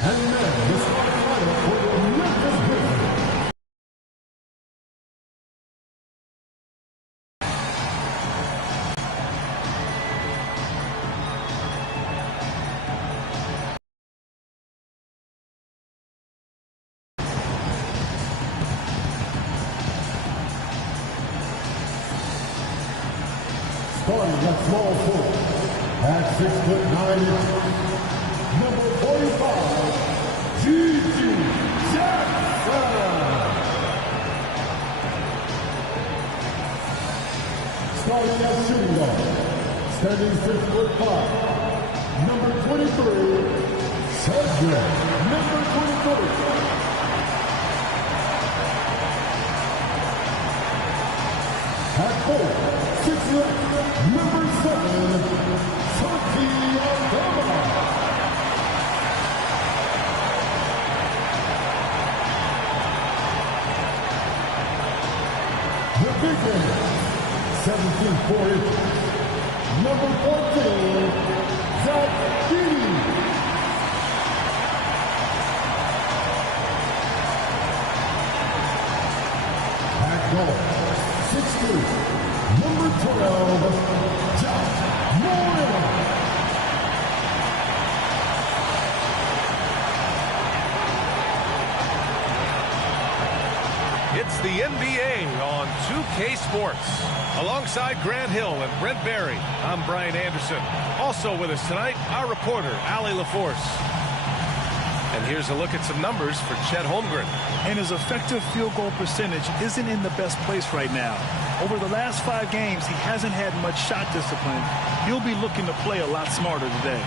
And now, the starting lineup for the Memphis Grizzlies. Starting at small forward, at 6'9", number 45, G.G. Jackson. Starting at shooting guard, standing 6'5", number 23, Cedric, number 23. At 4'6", number 7, Cocofri. The big man, 17'4", number 14, Zach Edey. At guard, 6'2", number 12, Josh Moore. It's the NBA on 2K Sports. Alongside Grant Hill and Brent Barry, I'm Brian Anderson. Also with us tonight, our reporter, Allie LaForce. And here's a look at some numbers for Chet Holmgren. And his effective field goal percentage isn't in the best place right now. Over the last 5 games, he hasn't had much shot discipline. He'll be looking to play a lot smarter today.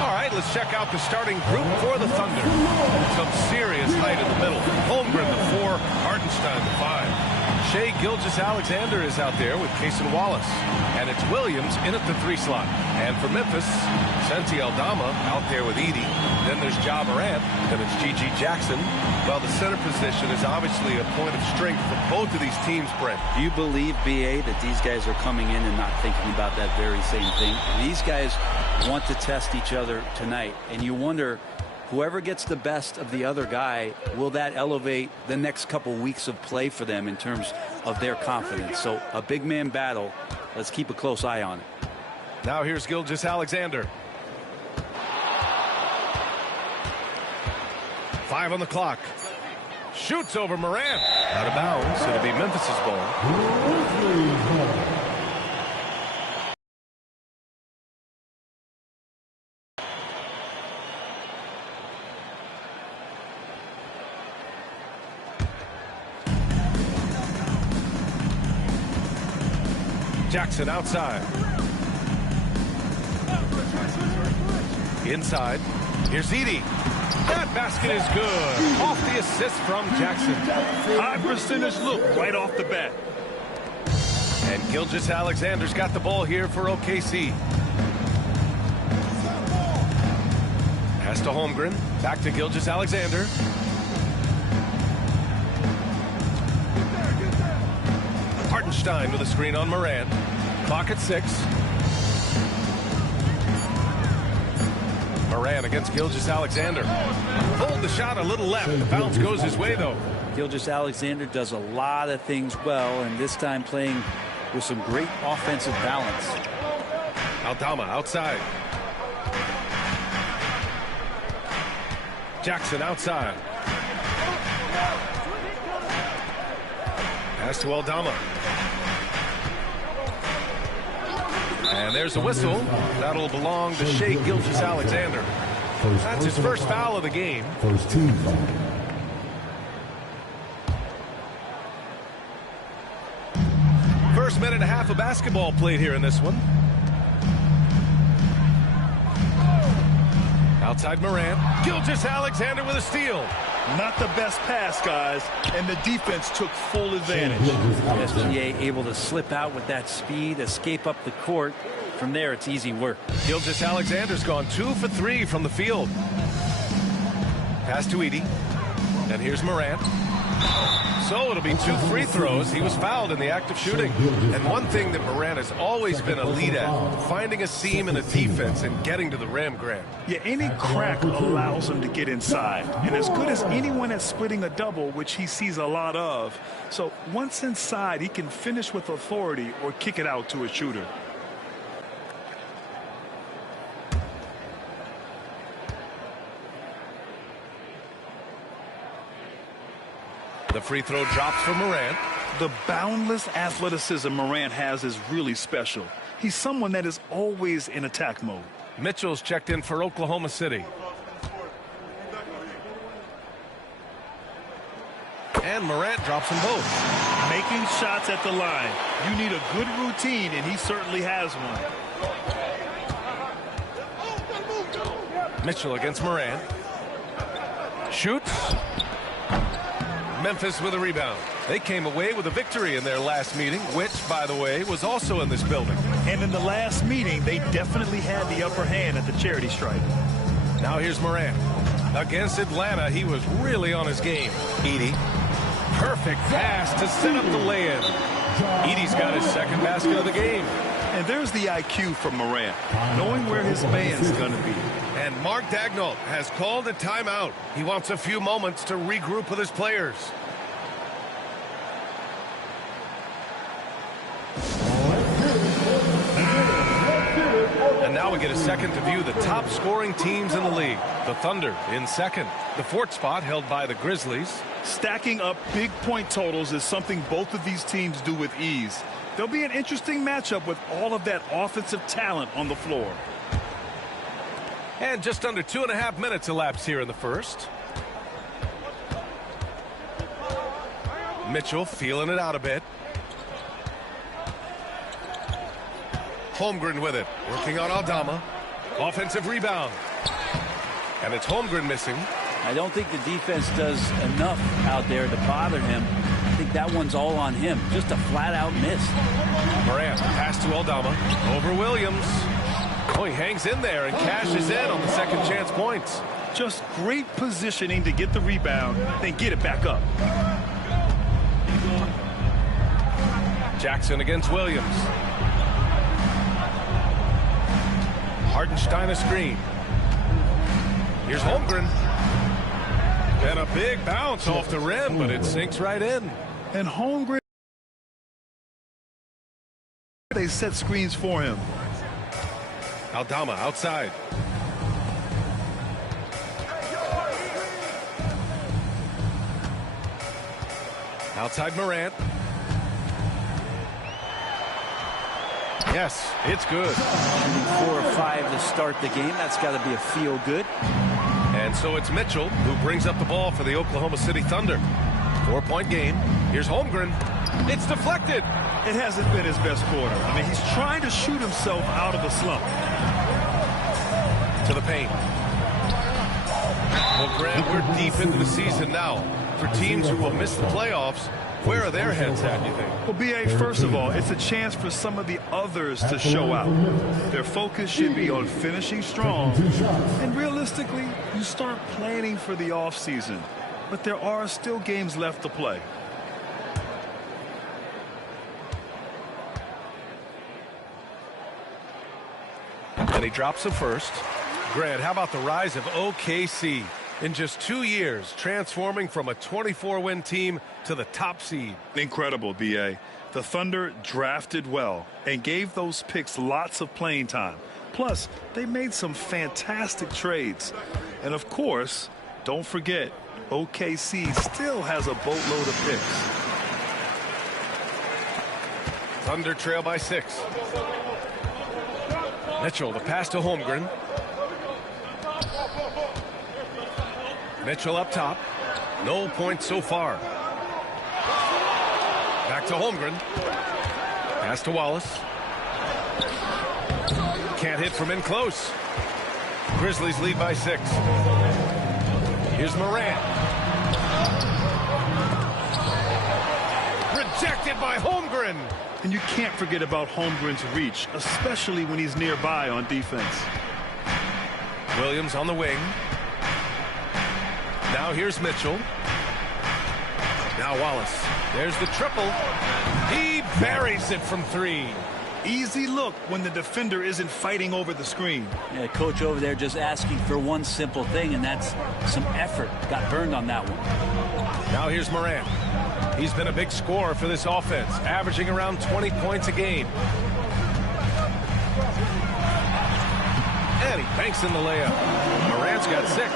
All right, let's check out the starting group for the Thunder. Some serious height in the middle. Holmgren, the 4, Hartenstein, the 5. Shai Gilgeous-Alexander is out there with Cason Wallace. And it's Williams in at the 3 slot. And for Memphis, Santi Aldama out there with Edey. Then there's Ja Morant. Then it's G.G. Jackson. Well, the center position is obviously a point of strength for both of these teams, Brent. Do you believe, B.A., that these guys are coming in and not thinking about that very same thing? These guys want to test each other tonight. And you wonder, whoever gets the best of the other guy, will that elevate the next couple weeks of play for them in terms of their confidence? So a big man battle. Let's keep a close eye on it. Now here's Gilgeous-Alexander. 5 on the clock. Shoots over Morant. Out of bounds. It'll be Memphis's ball. Jackson outside. Inside. Here's Edey. That basket is good. Off the assist from Jackson. High percentage look right off the bat. And Gilgeous-Alexander's got the ball here for OKC. Pass to Holmgren. Back to Gilgeous-Alexander. Hartenstein with a screen on Morant. Clock at 6. Morant against Gilgeous-Alexander. Pulled the shot a little left. The bounce goes his way, though. Gilgeous-Alexander does a lot of things well, and this time playing with some great offensive balance. Aldama outside. Jackson outside. Pass to Aldama. And there's a whistle. That'll belong to Shai Gilgeous-Alexander. That's his first foul of the game. First team foul. First minute and a half of basketball played here in this one. Outside Morant. Gilgeous-Alexander with a steal. Not the best pass, guys, and the defense took full advantage. SGA able to slip out with that speed, escape up the court. From there, it's easy work. Gilgeous-Alexander's gone 2 for 3 from the field. Pass to Edey. And here's Morant. So it'll be 2 free throws. He was fouled in the act of shooting. And one thing that Morant has always been elite at, finding a seam in a defense and getting to the rim, Grant. Yeah, any crack allows him to get inside. And as good as anyone at splitting a double, which he sees a lot of. So once inside, he can finish with authority or kick it out to a shooter. The free throw drops for Morant. The boundless athleticism Morant has is really special. He's someone that is always in attack mode. Mitchell's checked in for Oklahoma City. And Morant drops them both. Making shots at the line. You need a good routine, and he certainly has one. Mitchell against Morant. Shoots. Memphis with a rebound. They came away with a victory in their last meeting, which, by the way, was also in this building. And in the last meeting, they definitely had the upper hand at the charity stripe. Now here's Morant. Against Atlanta, he was really on his game. Edey. Perfect pass to set up the lay-in. Edey's got his second basket of the game. And there's the IQ from Morant, knowing where his man's going to be. And Mark Daigneault has called a timeout. He wants a few moments to regroup with his players. And now we get a second to view the top scoring teams in the league. The Thunder in second. The fourth spot held by the Grizzlies. Stacking up big point totals is something both of these teams do with ease. There'll be an interesting matchup with all of that offensive talent on the floor. And just under 2.5 minutes elapsed here in the first. Mitchell feeling it out a bit. Holmgren with it, working on Aldama. Offensive rebound. And it's Holmgren missing. I don't think the defense does enough out there to bother him. I think that one's all on him. Just a flat-out miss. Morant, pass to Aldama. Over Williams. Oh, he hangs in there and cashes in on the second chance points. Just great positioning to get the rebound, then get it back up. Jackson against Williams. Hartenstein a screen. Here's Holmgren. And a big bounce off the rim, but it sinks right in. And Holmgren, they set screens for him. Aldama outside. Outside Morant. Yes, it's good. Shooting 4 of 5 to start the game. That's got to be a feel good. And so it's Mitchell who brings up the ball for the Oklahoma City Thunder. 4-point game. Here's Holmgren. It's deflected. It hasn't been his best quarter. I mean, he's trying to shoot himself out of a slump. To the paint. Well, Grant, we're deep into the season now. For teams who will miss the playoffs, where are their heads at, you think? Well, B.A., first of all, it's a chance for some of the others to show out. Their focus should be on finishing strong. And realistically, you start planning for the offseason. But there are still games left to play. And he drops the first. Grant, how about the rise of OKC? In just 2 years, transforming from a 24-win team to the top seed. Incredible, B.A. The Thunder drafted well and gave those picks lots of playing time. Plus, they made some fantastic trades. And, of course, don't forget, OKC still has a boatload of picks. Thunder trail by 6. Mitchell, the pass to Holmgren. Mitchell up top. No points so far. Back to Holmgren. Pass to Wallace. Can't hit from in close. Grizzlies lead by 6. Here's Morant. Rejected by Holmgren. And you can't forget about Holmgren's reach, especially when he's nearby on defense. Williams on the wing. Now here's Mitchell. Now Wallace. There's the triple. He buries it from 3. Easy look when the defender isn't fighting over the screen. Yeah, coach over there just asking for one simple thing, and that's some effort. Got burned on that one. Now here's Morant. He's been a big scorer for this offense, averaging around 20 points a game. And he banks in the layup. Morant's got 6.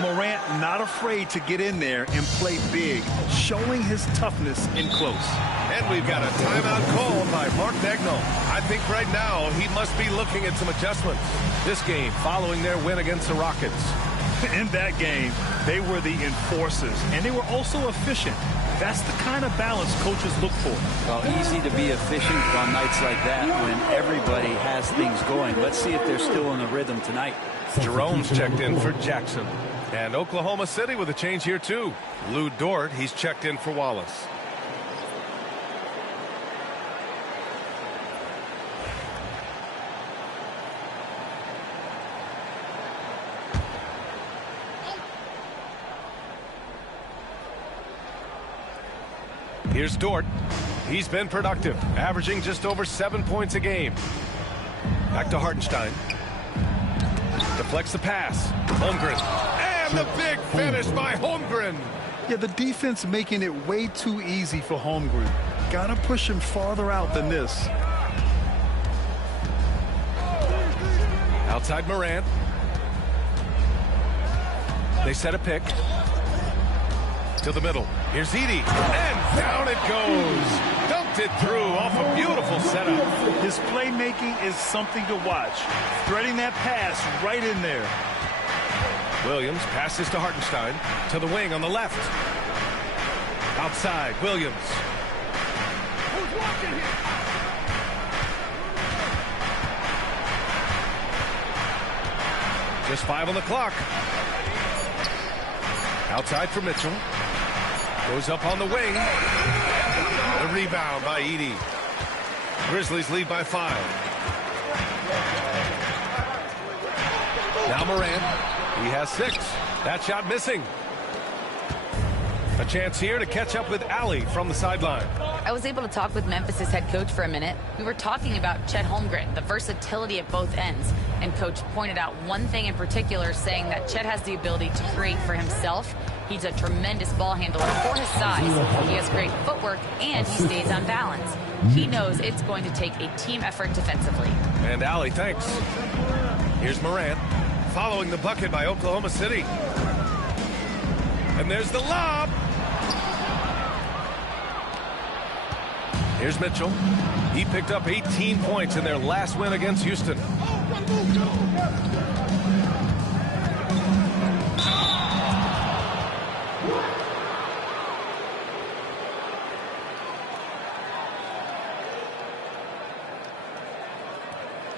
Morant not afraid to get in there and play big, showing his toughness in close. And we've got a timeout call by Mark Daigneault. I think right now he must be looking at some adjustments. This game following their win against the Rockets. In that game, they were the enforcers, and they were also efficient. That's the kind of balance coaches look for. Well, easy to be efficient on nights like that when everybody has things going. Let's see if they're still in a rhythm tonight. Jerome's checked in for Jackson. And Oklahoma City with a change here, too. Lou Dort, he's checked in for Wallace. Here's Dort. He's been productive, averaging just over 7 points a game. Back to Hartenstein. Deflects the pass. Holmgren. And the big finish by Holmgren. Yeah, the defense making it way too easy for Holmgren. Gotta push him farther out than this. Outside Morant. They set a pick. To the middle. Here's Edey. And down it goes. Dunked it through off a beautiful setup. His playmaking is something to watch. Threading that pass right in there. Williams passes to Hartenstein. To the wing on the left. Outside, Williams. Who's watching here? Just 5 on the clock. Outside for Mitchell. Goes up on the wing. The rebound by Edey. Grizzlies lead by 5. Now Morant. He has 6. That shot missing. A chance here to catch up with Allie from the sideline. I was able to talk with Memphis' head coach for a minute. We were talking about Chet Holmgren, the versatility at both ends. And coach pointed out one thing in particular, saying that Chet has the ability to create for himself. He's a tremendous ball handler for his size. He has great footwork, and he stays on balance. He knows it's going to take a team effort defensively. And Allie, thanks. Here's Morant, following the bucket by Oklahoma City. And there's the lob. Here's Mitchell. He picked up 18 points in their last win against Houston.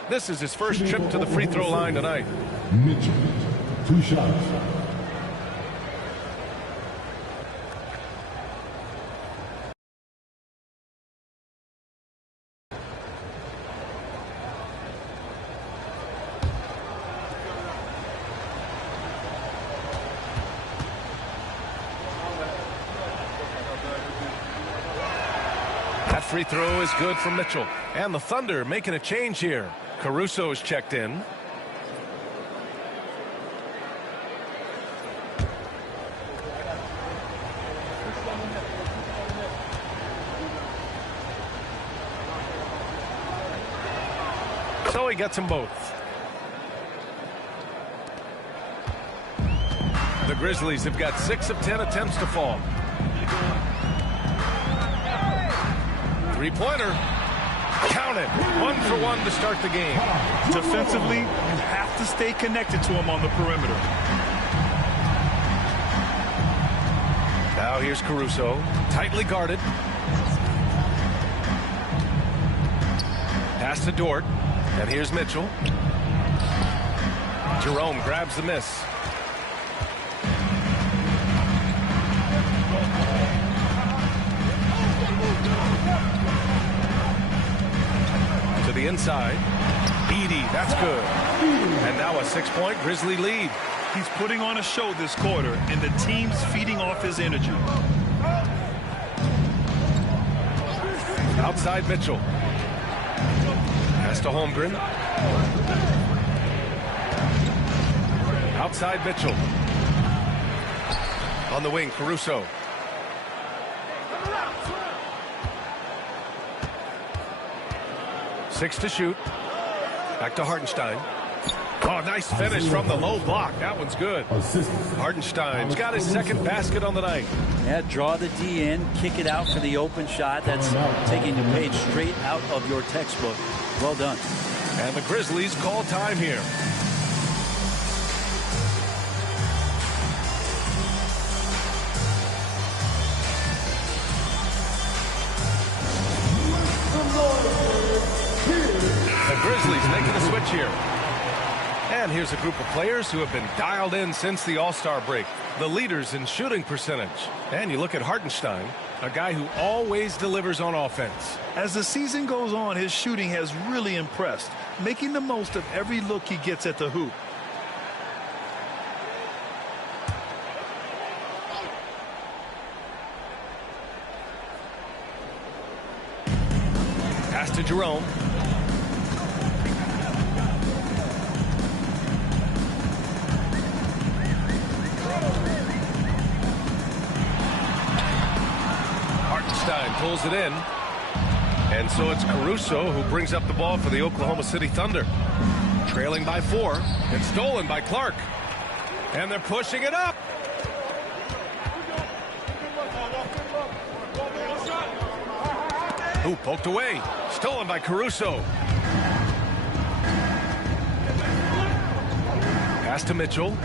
This is his first trip to the free throw line tonight. Mitchell, 2 shots. That free throw is good for Mitchell. And the Thunder making a change here. Caruso is checked in. So he gets them both. The Grizzlies have got 6 of 10 attempts to fall. Three-pointer. Count it. 1 for 1 to start the game. Defensively, you have to stay connected to him on the perimeter. Now here's Caruso. Tightly guarded. Pass to Dort. And here's Mitchell. Jerome grabs the miss. To the inside. Edey, that's good. And now a 6-point Grizzly lead. He's putting on a show this quarter, and the team's feeding off his energy. Outside Mitchell. Pass to Holmgren. Outside Mitchell. On the wing, Caruso. Six to shoot. Back to Hartenstein. Oh, nice finish from the low block. That one's good. Hartenstein's got his second basket on the night. Yeah, draw the D in, kick it out for the open shot. That's taking the page straight out of your textbook. Well done. And the Grizzlies call time here. The Grizzlies making a switch here. And here's a group of players who have been dialed in since the All-Star break. The leaders in shooting percentage. And you look at Hartenstein, a guy who always delivers on offense. As the season goes on, his shooting has really impressed, making the most of every look he gets at the hoop. Pass to Jerome. Hartenstein pulls it in. And so it's Caruso who brings up the ball for the Oklahoma City Thunder. Trailing by 4. It's stolen by Clark. And they're pushing it up. Ooh, poked away. Stolen by Caruso. Pass to Mitchell.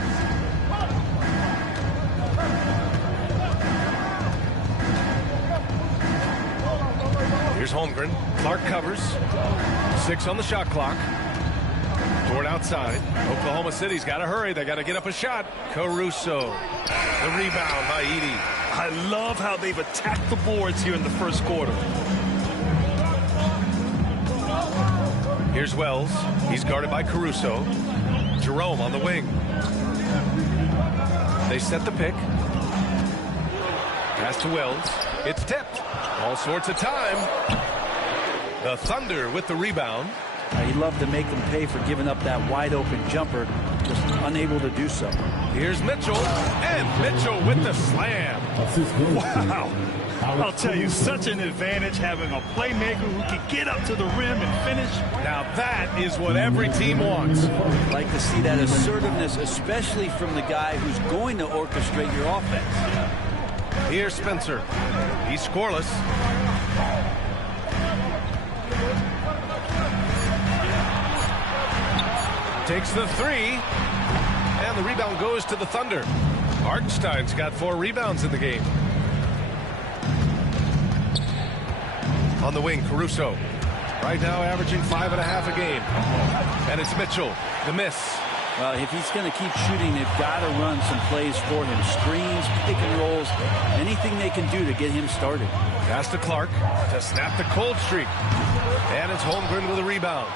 Here's Holmgren. Clark covers. 6 on the shot clock. Dort outside. Oklahoma City's got to hurry. They got to get up a shot. Caruso. The rebound by Edey. I love how they've attacked the boards here in the first quarter. Here's Wells. He's guarded by Caruso. Jerome on the wing. They set the pick. Pass to Wells. It's tipped. All sorts of time. The Thunder with the rebound. He'd love to make them pay for giving up that wide open jumper. Just unable to do so. Here's Mitchell. And Mitchell with the slam. Wow. I'll tell you, such an advantage having a playmaker who can get up to the rim and finish. Now that is what every team wants. Like to see that assertiveness, especially from the guy who's going to orchestrate your offense. Here's Spencer. He's scoreless. Takes the 3. And the rebound goes to the Thunder. Hartenstein's got 4 rebounds in the game. On the wing, Caruso. Right now averaging 5.5 a game. And it's Mitchell. The miss. Well, if he's going to keep shooting, they've got to run some plays for him. Screens, pick and rolls, anything they can do to get him started. Pass to Clark to snap the cold streak. And it's Holmgren with a rebound.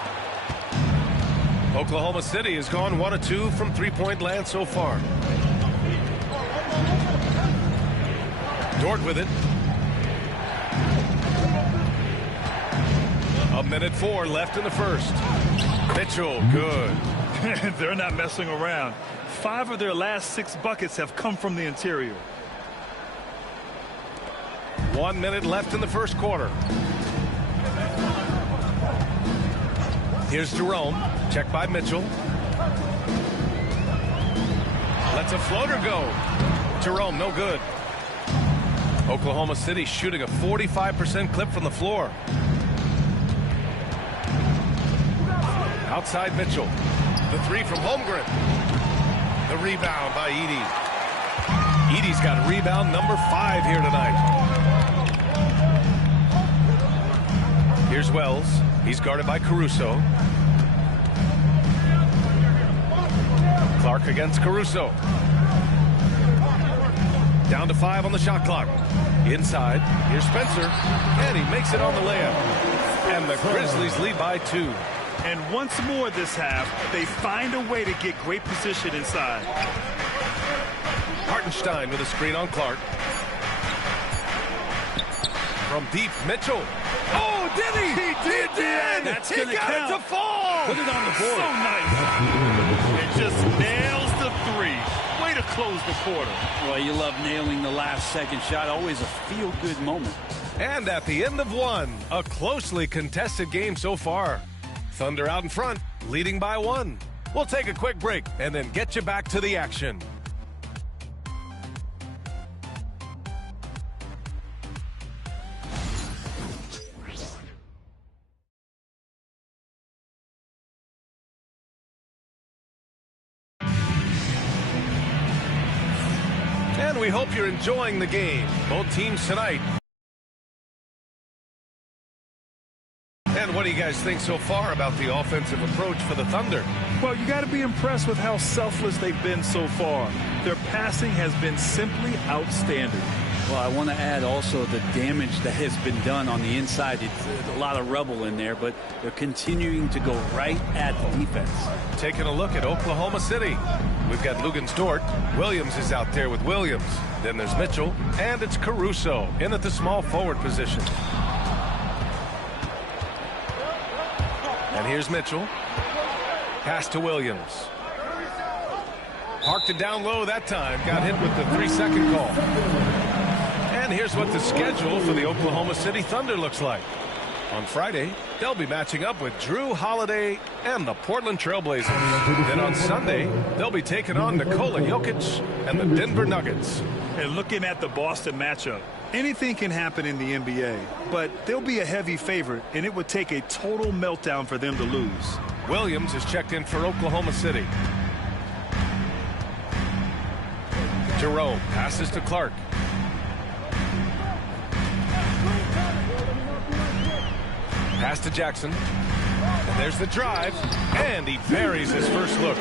Oklahoma City has gone 1 of 2 from three-point land so far. Dort with it. 1:04 left in the first. Mitchell, good. They're not messing around. 5 of their last 6 buckets have come from the interior. 1 minute left in the first quarter. Here's Jerome. Checked by Mitchell. Lets a floater go. Jerome, no good. Oklahoma City shooting a 45% clip from the floor. Outside Mitchell. The 3 from Holmgren. The rebound by Edey. Edey's got rebound number 5 here tonight. Here's Wells. He's guarded by Caruso. Clark against Caruso. Down to 5 on the shot clock. Inside. Here's Spencer. And he makes it on the layup. And the Grizzlies lead by 2. And once more this half, they find a way to get great position inside. Hartenstein with a screen on Clark. From deep, Mitchell. Oh, did he? He did. That's going to count. It to fall. Put it on the board. So nice. It just nails the three. Way to close the quarter. Well, you love nailing the last second shot. Always a feel-good moment. And at the end of one, a closely contested game so far. Thunder out in front, leading by 1. We'll take a quick break and then get you back to the action. And we hope you're enjoying the game. Both teams tonight. And what do you guys think so far about the offensive approach for the Thunder? Well, you got to be impressed with how selfless they've been so far. Their passing has been simply outstanding. Well, I want to add also the damage that has been done on the inside. It's a lot of rubble in there, but they're continuing to go right at the defense. Taking a look at Oklahoma City. We've got Lugens-Dort. Williams is out there with Williams. Then there's Mitchell, and it's Caruso in at the small forward position. And here's Mitchell. Pass to Williams. Parked it down low that time. Got hit with the 3-second call. And here's what the schedule for the Oklahoma City Thunder looks like. On Friday, they'll be matching up with Drew Holiday and the Portland Trailblazers. Then on Sunday, they'll be taking on Nikola Jokic and the Denver Nuggets. And looking at the Boston matchup, anything can happen in the NBA, but they'll be a heavy favorite, and it would take a total meltdown for them to lose. Williams is checked in for Oklahoma City. Jerome passes to Clark. Pass to Jackson. And there's the drive, and he buries his first look.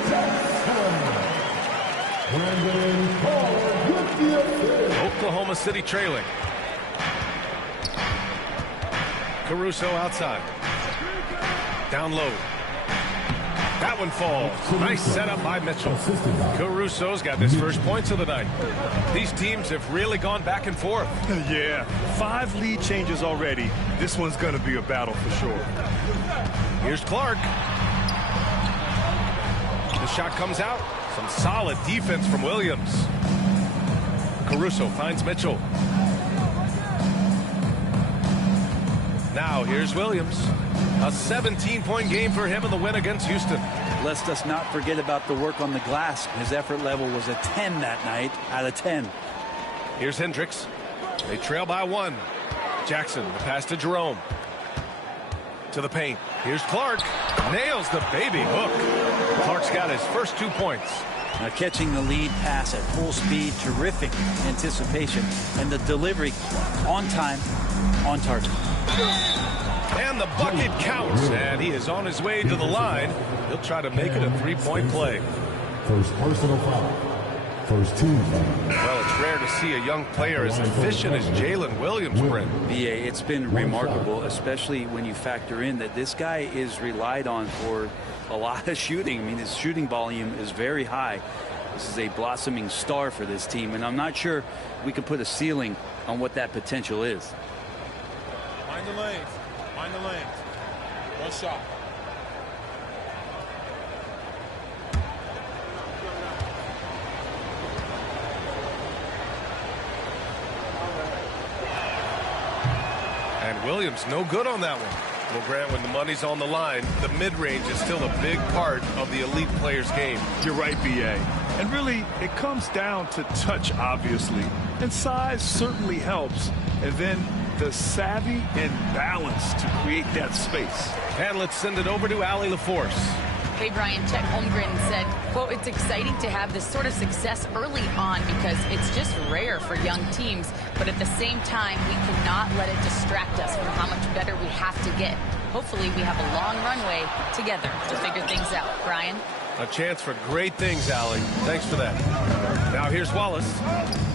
Oklahoma City trailing. Caruso outside. Down low. That one falls. Nice setup by Mitchell. Caruso's got his first points of the night. These teams have really gone back and forth. Yeah, 5 lead changes already. This one's going to be a battle for sure. Here's Clark. The shot comes out. Some solid defense from Williams. Caruso finds Mitchell. Now here's Williams. A 17-point game for him in the win against Houston. Let's us not forget about the work on the glass. His effort level was a 10 that night out of 10. Here's Hendricks. They trail by 1. Jackson, the pass to Jerome. To the paint. Here's Clark. Nails the baby hook. Clark's got his first 2 points. Now catching the lead pass at full speed, terrific anticipation, and the delivery on time, on target. And the bucket counts, and he is on his way to the line. He'll try to make it a 3-point play. First personal foul. First team foul. Well, it's rare to see a young player as efficient as Jalen Williams, Brent. BA, it's been remarkable, especially when you factor in that this guy is relied on for a lot of shooting. I mean, his shooting volume is very high. This is a blossoming star for this team, and I'm not sure we can put a ceiling on what that potential is. Mind the lanes. Mind the lanes. One shot. And Williams no good on that one. Well, Grant, when the money's on the line, the mid-range is still a big part of the elite player's game. You're right, B.A. And really, it comes down to touch, obviously. And size certainly helps. And then the savvy and balance to create that space. And let's send it over to Allie LaForce. Hey, Brian, Chet Holmgren said, quote, "It's exciting to have this sort of success early on because it's just rare for young teams. But at the same time, we cannot let it distract us from how much better we have to get. Hopefully, we have a long runway together to figure things out." Brian? A chance for great things, Allie. Thanks for that. Now here's Wallace.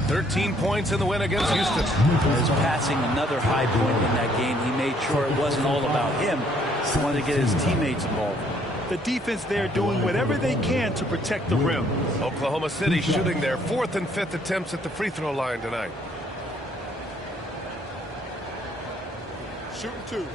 13 points in the win against Houston. Is passing another high point in that game. He made sure it wasn't all about him. He wanted to get his teammates involved. The defense there doing whatever they can to protect the rim. Oklahoma City shooting their 4th and 5th attempts at the free throw line tonight. Shooting 2.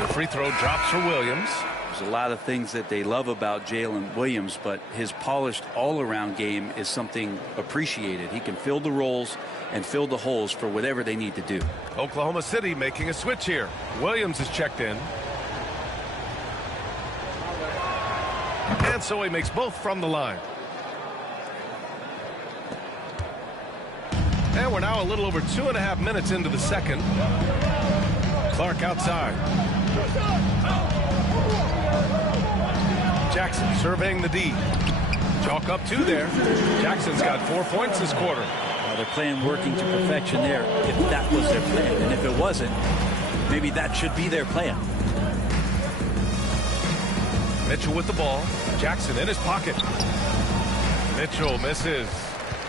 The free throw drops for Williams. There's a lot of things that they love about Jalen Williams, but his polished all-around game is something appreciated. He can fill the roles and fill the holes for whatever they need to do. Oklahoma City making a switch here. Williams is checked in. And so he makes both from the line. And we're now a little over 2.5 minutes into the second. Clark outside. Jackson surveying the D. Chalk up 2 there. Jackson's got 4 points this quarter. Well, they're playing working to perfection there if that was their plan. And if it wasn't, maybe that should be their plan. Mitchell with the ball. Jackson in his pocket. Mitchell misses.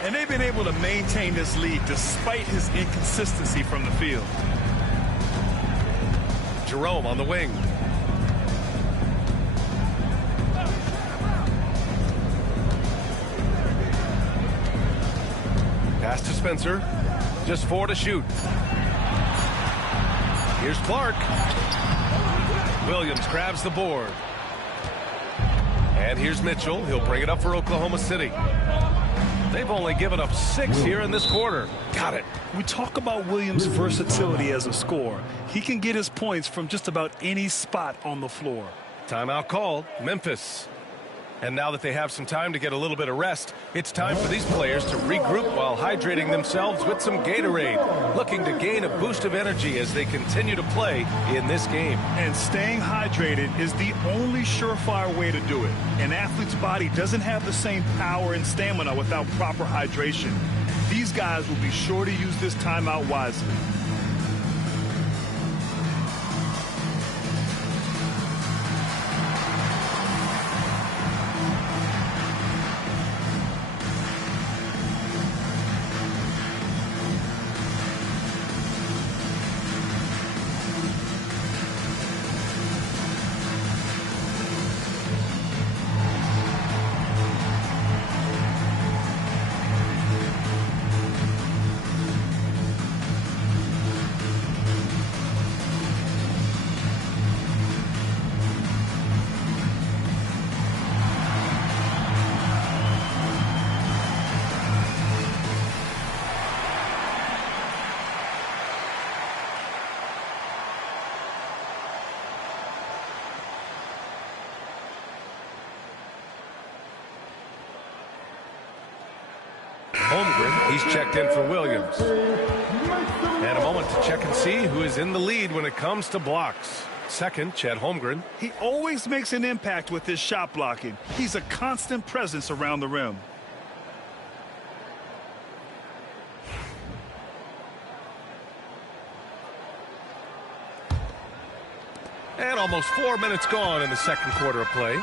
And they've been able to maintain this lead despite his inconsistency from the field. Jerome on the wing. Pass to Spencer. Just 4 to shoot. Here's Clark. Williams grabs the board. And here's Mitchell. He'll bring it up for Oklahoma City. They've only given up 6 here in this quarter. Got it. We talk about Williams' versatility as a scorer. He can get his points from just about any spot on the floor. Timeout called. Memphis. And now that they have some time to get a little bit of rest, it's time for these players to regroup while hydrating themselves with some Gatorade, looking to gain a boost of energy as they continue to play in this game. And staying hydrated is the only surefire way to do it. An athlete's body doesn't have the same power and stamina without proper hydration. These guys will be sure to use this timeout wisely. Holmgren, he's checked in for Williams. And a moment to check and see who is in the lead when it comes to blocks. Second, Chet Holmgren. He always makes an impact with his shot blocking. He's a constant presence around the rim. And almost 4 minutes gone in the second quarter of play.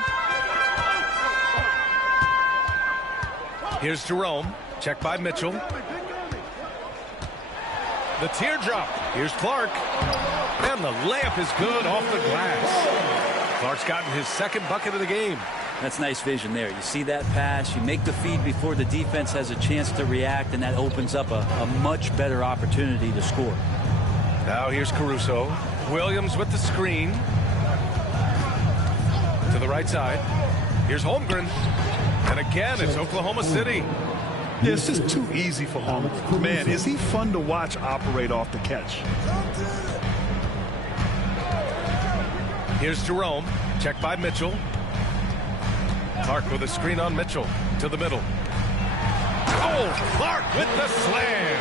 Here's Jerome. Check by Mitchell. The teardrop. Here's Clark. And the layup is good off the glass. Clark's gotten his second bucket of the game. That's nice vision there. You see that pass, you make the feed before the defense has a chance to react, and that opens up a much better opportunity to score. Now here's Caruso. Williams with the screen. To the right side. Here's Holmgren. And again, it's Oklahoma City. This is too easy for Holmgren. Man, is he fun to watch operate off the catch. Here's Jerome. Check by Mitchell. Clark with a screen on Mitchell. To the middle. Oh, Clark with the slam.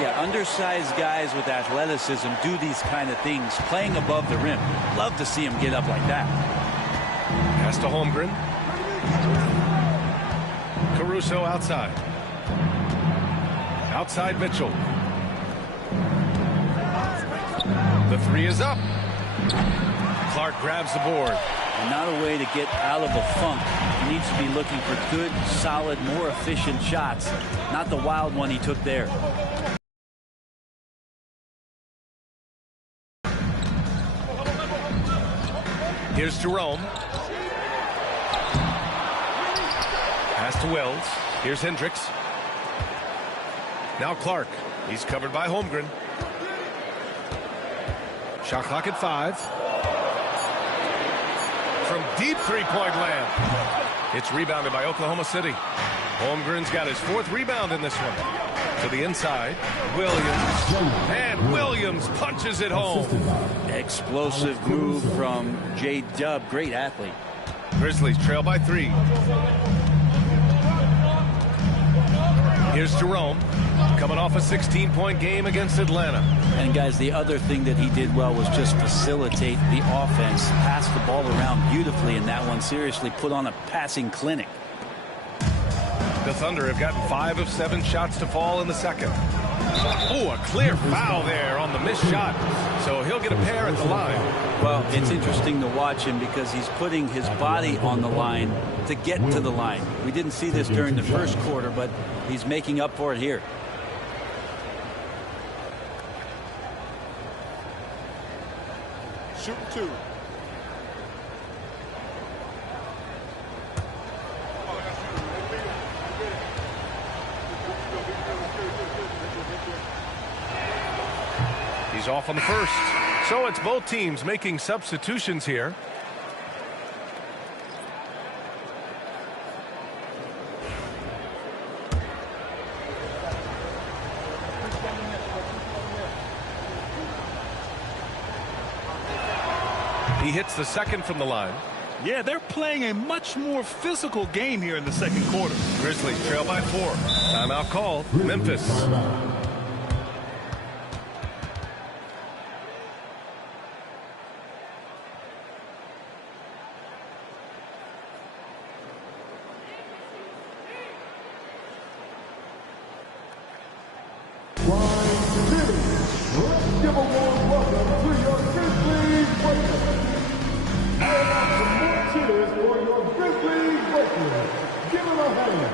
Yeah, undersized guys with athleticism do these kind of things, playing above the rim. Love to see him get up like that. Pass to Holmgren. Caruso outside. Outside Mitchell. The three is up. Clark grabs the board. And not a way to get out of a funk. He needs to be looking for good, solid, more efficient shots. Not the wild one he took there. Here's Jerome. Pass to Wells. Here's Hendricks. Now Clark. He's covered by Holmgren. Shot clock at 5. From deep three-point land. It's rebounded by Oklahoma City. Holmgren's got his 4th rebound in this one. To the inside. Williams. And Williams punches it home. Explosive move from J-Dub. Great athlete. Grizzlies trail by 3. Here's Jerome. Coming off a 16-point game against Atlanta. And guys, the other thing that he did well was just facilitate the offense. Pass the ball around beautifully in that one. Seriously put on a passing clinic. The Thunder have gotten 5 of 7 shots to fall in the second. Oh, a clear foul there on the missed shot. So he'll get a pair at the line. Well, it's interesting to watch him because he's putting his body on the line to get to the line. We didn't see this during the first quarter, but he's making up for it here. Shooting 2. He's off on the first. So it's both teams making substitutions here. He hits the second from the line. Yeah, they're playing a much more physical game here in the second quarter. Grizzlies trail by 4. Timeout called. Memphis. Let's give a warm welcome to your Grizzlies Breakers. And some more cheers for your Grizzlies Breakers. Give them a hand.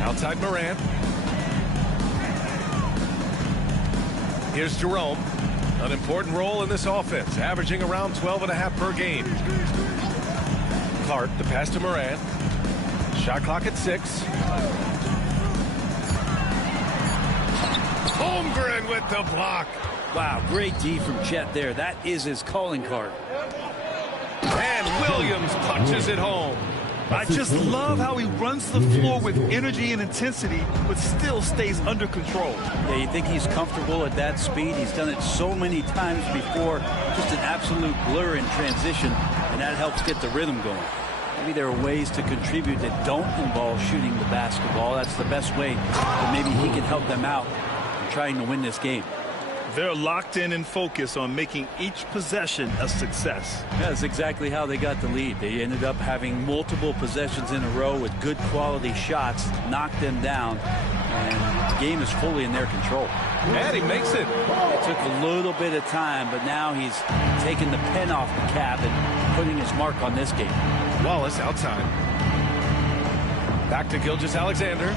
Outside Morant. Here's Jerome. An important role in this offense, averaging around 12.5 per game. Clark, the pass to Morant. Shot clock at 6. Holmgren with the block. Wow, great D from Chet there. That is his calling card. And Williams punches it home. I just love how he runs the floor with energy and intensity, but still stays under control. Yeah, you think he's comfortable at that speed? He's done it so many times before. Just an absolute blur in transition, and that helps get the rhythm going. Maybe there are ways to contribute that don't involve shooting the basketball. That's the best way that maybe he can help them out in trying to win this game. They're locked in and focused on making each possession a success. Yeah, that's exactly how they got the lead. They ended up having multiple possessions in a row with good quality shots, knocked them down, and the game is fully in their control. And he makes it. It took a little bit of time, but now he's taking the pen off the cap and putting his mark on this game. Wallace outside. Back to Gilgeous-Alexander.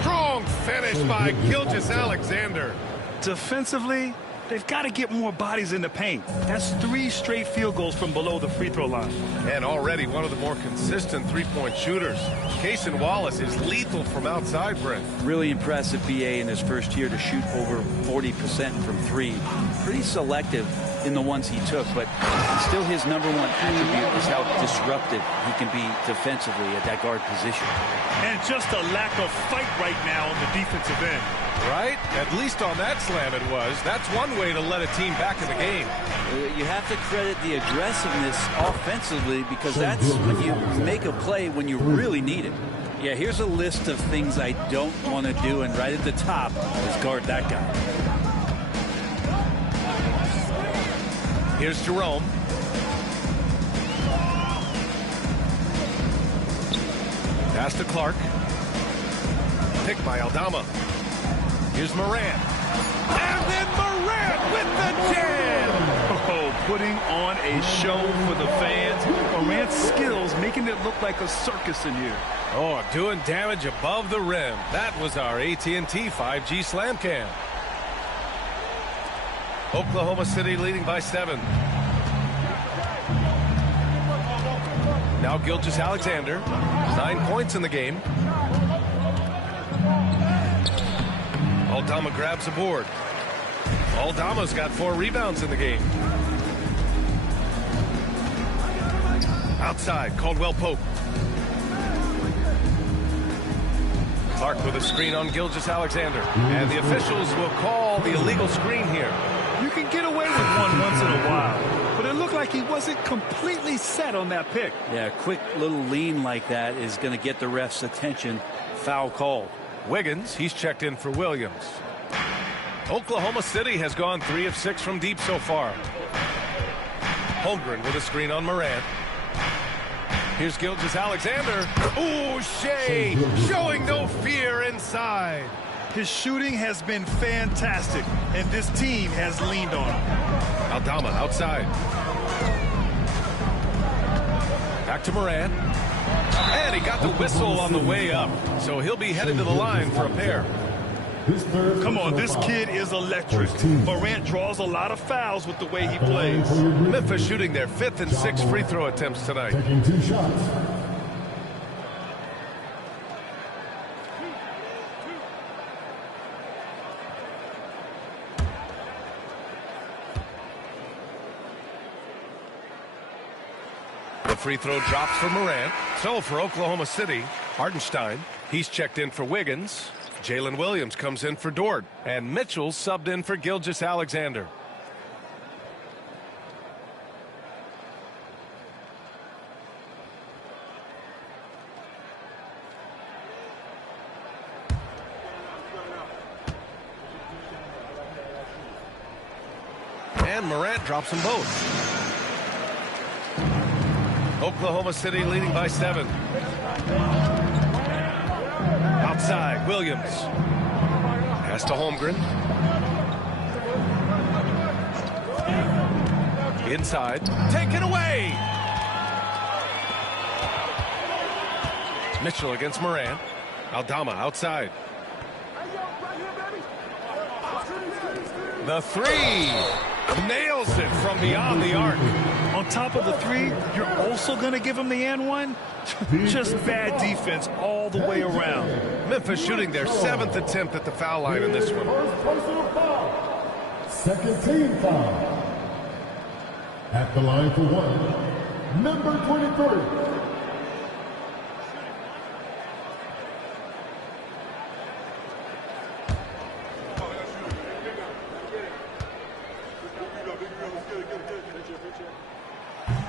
Strong finish by Gilgeous-Alexander. Defensively, they've got to get more bodies in the paint. That's 3 straight field goals from below the free throw line. And already one of the more consistent three-point shooters. Cason Wallace is lethal from outside, Brent. Really impressive BA in his first year to shoot over 40% from 3. Pretty selective in the ones he took, but still his #1 attribute is how disruptive he can be defensively at that guard position. And just a lack of fight right now on the defensive end. Right? At least on that slam it was. That's one way to let a team back in the game. You have to credit the aggressiveness offensively because that's when you make a play when you really need it. Yeah, here's a list of things I don't want to do, and right at the top is guard that guy. Here's Jerome. Pass to Clark. Picked by Aldama. Here's Morant. And then Morant with the jam. Oh, putting on a show for the fans. Morant's skills making it look like a circus in here. Oh, doing damage above the rim. That was our AT&T 5G slam cam. Oklahoma City leading by 7. Now Gilgeous-Alexander, 9 points in the game. Aldama grabs the board. Aldama's got 4 rebounds in the game. Outside, Caldwell Pope. Clark with a screen on Gilgeous-Alexander. And the officials will call the illegal screen here. You can get away with one once in a while, but it looked like he wasn't completely set on that pick. Yeah, a quick little lean like that is going to get the ref's attention. Foul called. Wiggins, he's checked in for Williams. Oklahoma City has gone 3 of 6 from deep so far. Holmgren with a screen on Morant. Here's Gilgeous-Alexander. Ooh, Shea showing no fear inside. His shooting has been fantastic, and this team has leaned on him. Aldama outside. Back to Morant. And he got the whistle on the way up, so he'll be headed to the line for a pair. Come on, this kid is electric. Morant draws a lot of fouls with the way he plays. Memphis shooting their 5th and 6th free throw attempts tonight. Taking 2 shots. The free throw drops for Morant. So for Oklahoma City, Hartenstein, he's checked in for Wiggins. Jalen Williams comes in for Dort. And Mitchell subbed in for Gilgeous-Alexander. And Morant drops them both. Oklahoma City leading by 7. Outside, Williams. Pass to Holmgren. Inside. Taken away. Mitchell against Morant. Aldama outside. The 3. Nails it from beyond the arc. On top of the 3, you're also going to give him the and 1? Just bad defense all the way around. Memphis shooting their 7th attempt at the foul line in this one. First personal foul. Second team foul. At the line for 1, number 23.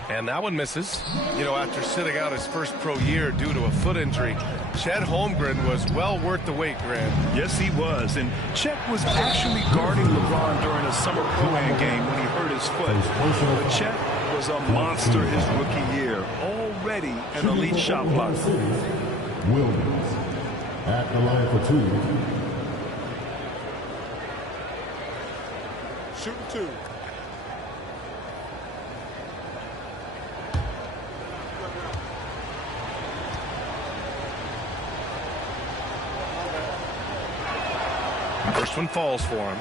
And that one misses. You know, after sitting out his first pro year due to a foot injury, Chet Holmgren was well worth the wait, Grant. Yes, he was. And Chet was actually guarding LeBron during a summer pro-am game when he hurt his foot. But Chet was a monster his rookie year. Already an elite shot blocker. Williams at the line for 2. Shooting 2. First one falls for him.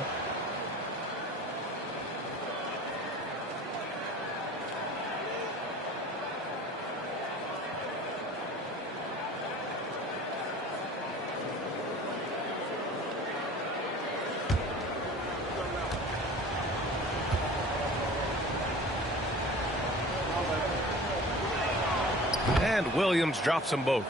And Williams drops them both.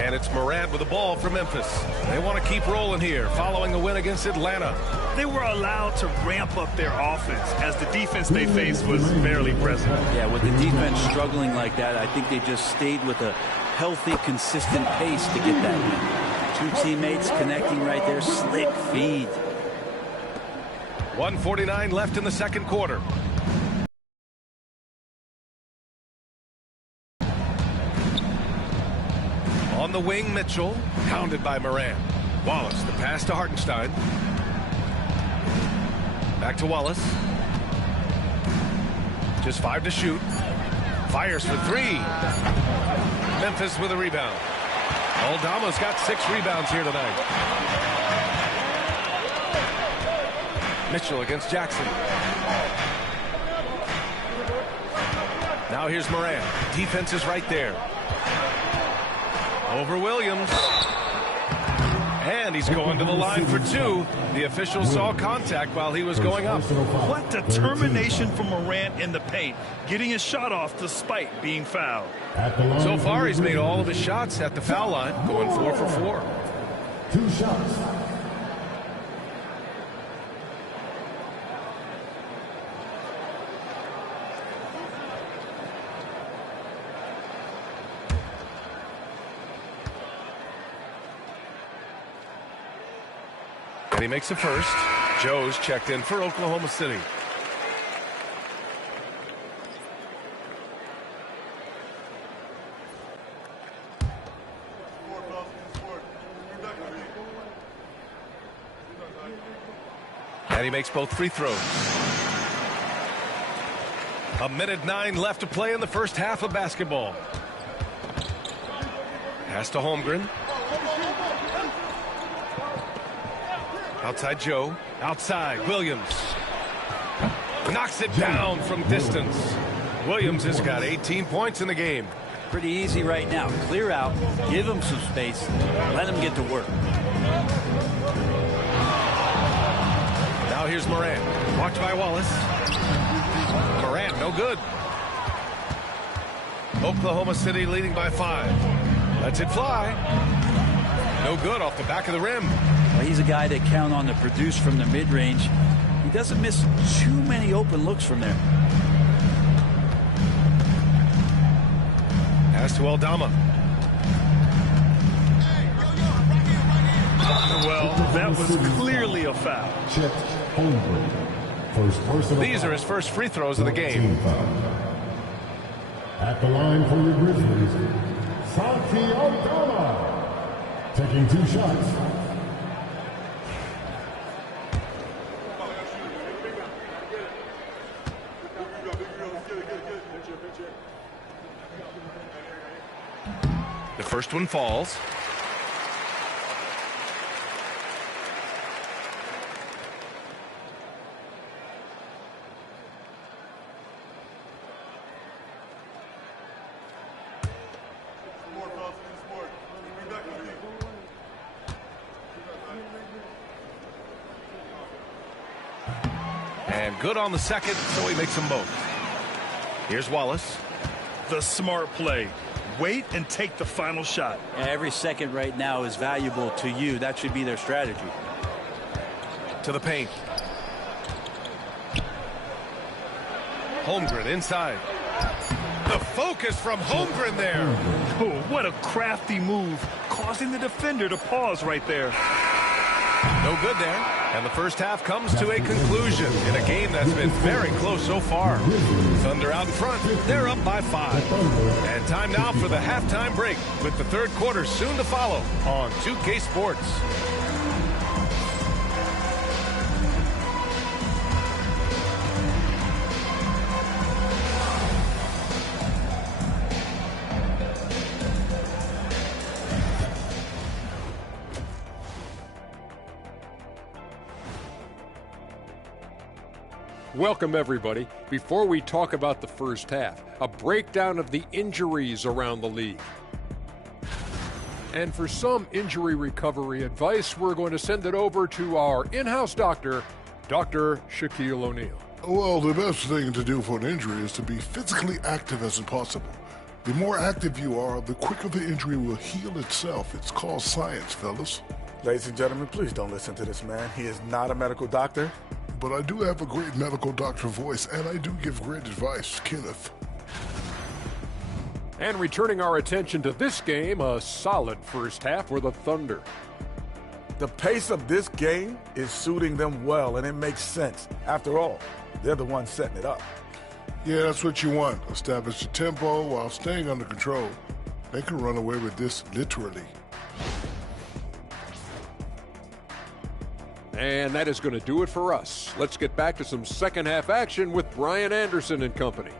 And it's Morant with the ball for Memphis. They want to keep rolling here following a win against Atlanta. They were allowed to ramp up their offense as the defense they faced was barely present. Yeah, with the defense struggling like that, I think they just stayed with a healthy, consistent pace to get that win. 2 teammates connecting right there. Slick feed. 1:49 left in the second quarter. On the wing, Mitchell, pounded by Morant. Wallace, the pass to Hartenstein. Back to Wallace. Just 5 to shoot. Fires for 3. Memphis with a rebound. Aldama's got 6 rebounds here tonight. Mitchell against Jackson. Now here's Moran. Defense is right there. Over Williams. And he's going to the line for 2. The official saw contact while he was going up. What determination from Morant in the paint, getting his shot off despite being fouled. So far, he's made all of his shots at the foul line, going 4 for 4. 2 shots. And he makes the first. Joe's checked in for Oklahoma City. And he makes both free throws. 1:09 left to play in the first half of basketball. Pass to Holmgren. Outside Joe. Outside Williams. Knocks it down from distance. Williams has got 18 points in the game. Pretty easy right now. Clear out. Give him some space. Let him get to work. Now here's Moran. Watched by Wallace. Moran, no good. Oklahoma City leading by 5. Lets it fly. No good off the back of the rim. Well, he's a guy that count on to produce from the mid-range. He doesn't miss too many open looks from there. Pass to Aldama. Well, that was clearly a foul. Chet Holmgren. First personal These are his first free throws of the game. Team foul. At the line for your Grizzlies, Santi Aldama. Taking 2 shots. The first one falls. And good on the second, so he makes them both. Here's Wallace. The smart play. Wait and take the final shot. Every second right now is valuable to you. That should be their strategy. To the paint. Holmgren inside. The focus from Holmgren there. Oh, what a crafty move, causing the defender to pause right there. No good there. And the first half comes to a conclusion in a game that's been very close so far. Thunder out in front. They're up by 5. And time now for the halftime break with the third quarter soon to follow on 2K Sports. Welcome, everybody. Before we talk about the first half, a breakdown of the injuries around the league. And for some injury recovery advice, we're going to send it over to our in-house doctor, Dr. Shaquille O'Neal. Well, the best thing to do for an injury is to be physically active as possible. The more active you are, the quicker the injury will heal itself. It's called science, fellas. Ladies and gentlemen, please don't listen to this man. He is not a medical doctor. But I do have a great medical doctor voice, and I do give great advice, Kenneth. And returning our attention to this game, a solid first half for the Thunder. The pace of this game is suiting them well, and it makes sense. After all, they're the ones setting it up. Yeah, that's what you want. Establish the tempo while staying under control. They can run away with this literally. And that is going to do it for us. Let's get back to some second half action with Brian Anderson and company.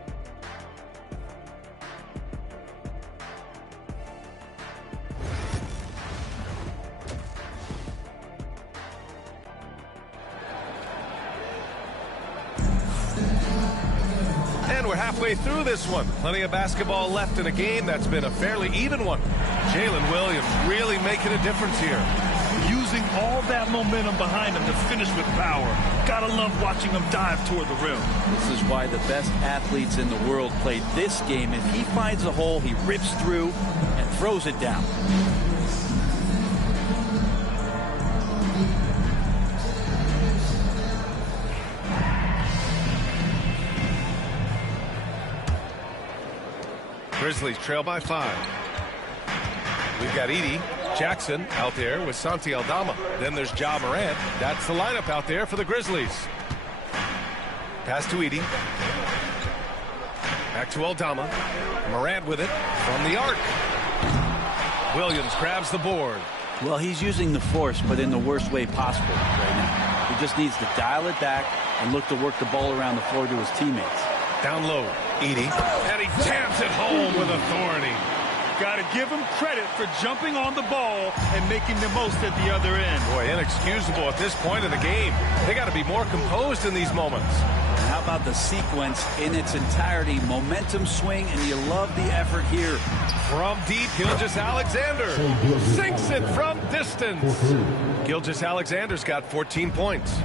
And we're halfway through this one. Plenty of basketball left in a game that's been a fairly even one. Jalen Williams really making a difference here. Using all that momentum behind him to finish with power. Gotta love watching him dive toward the rim. This is why the best athletes in the world play this game. If he finds a hole, he rips through and throws it down. Grizzlies trail by 5. We've got Edey Jackson out there with Santi Aldama. Then there's Ja Morant. That's the lineup out there for the Grizzlies. Pass to Edey. Back to Aldama. Morant with it from the arc. Williams grabs the board. Well, he's using the force, but in the worst way possible right now. He just needs to dial it back and look to work the ball around the floor to his teammates. Down low, Edey. And he jams it home with authority. Got to give him credit for jumping on the ball and making the most at the other end. Boy, inexcusable at this point in the game. They got to be more composed in these moments. And how about the sequence in its entirety? Momentum swing, and you love the effort here. From deep, Gilgeous-Alexander sinks it from distance. Gilgeous-Alexander's got 14 points.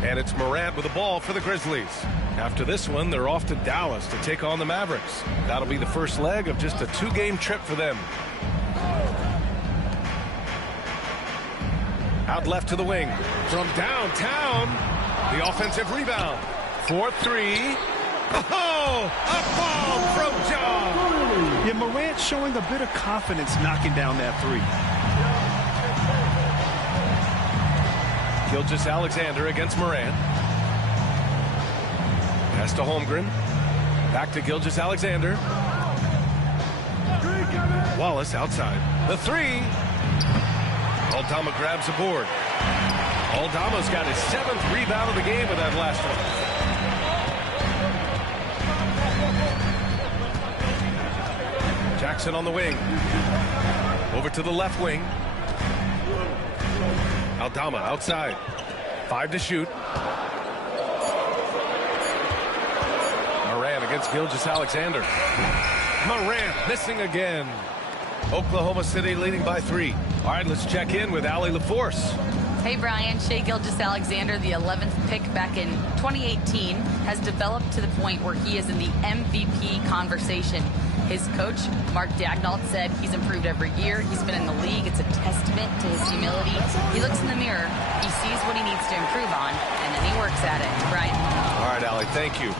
And it's Morant with the ball for the Grizzlies. After this one, they're off to Dallas to take on the Mavericks. That'll be the first leg of just a 2-game trip for them. Out left to the wing. From downtown, the offensive rebound. 4-3. Oh, a bomb from Ja. Yeah, Morant showing a bit of confidence knocking down that three. Gilgeous-Alexander against Morant. Pass to Holmgren. Back to Gilgeous-Alexander. Wallace outside. The three. Aldama grabs the board. Aldama's got his 7th rebound of the game with that last one. Jackson on the wing. Over to the left wing. Aldama outside. 5 to shoot. Morant against Gilgeous-Alexander. Morant missing again. Oklahoma City leading by 3. All right, let's check in with Allie LaForce. Hey, Brian. Shai Gilgeous-Alexander, the 11th pick back in 2018, has developed to the point where he is in the MVP conversation. His coach, Mark Daigneault, said he's improved every year. He's been in the league. It's a testament to his humility. He looks in the mirror. He sees what he needs to improve on, and then he works at it. Brian. All right, Allie, thank you.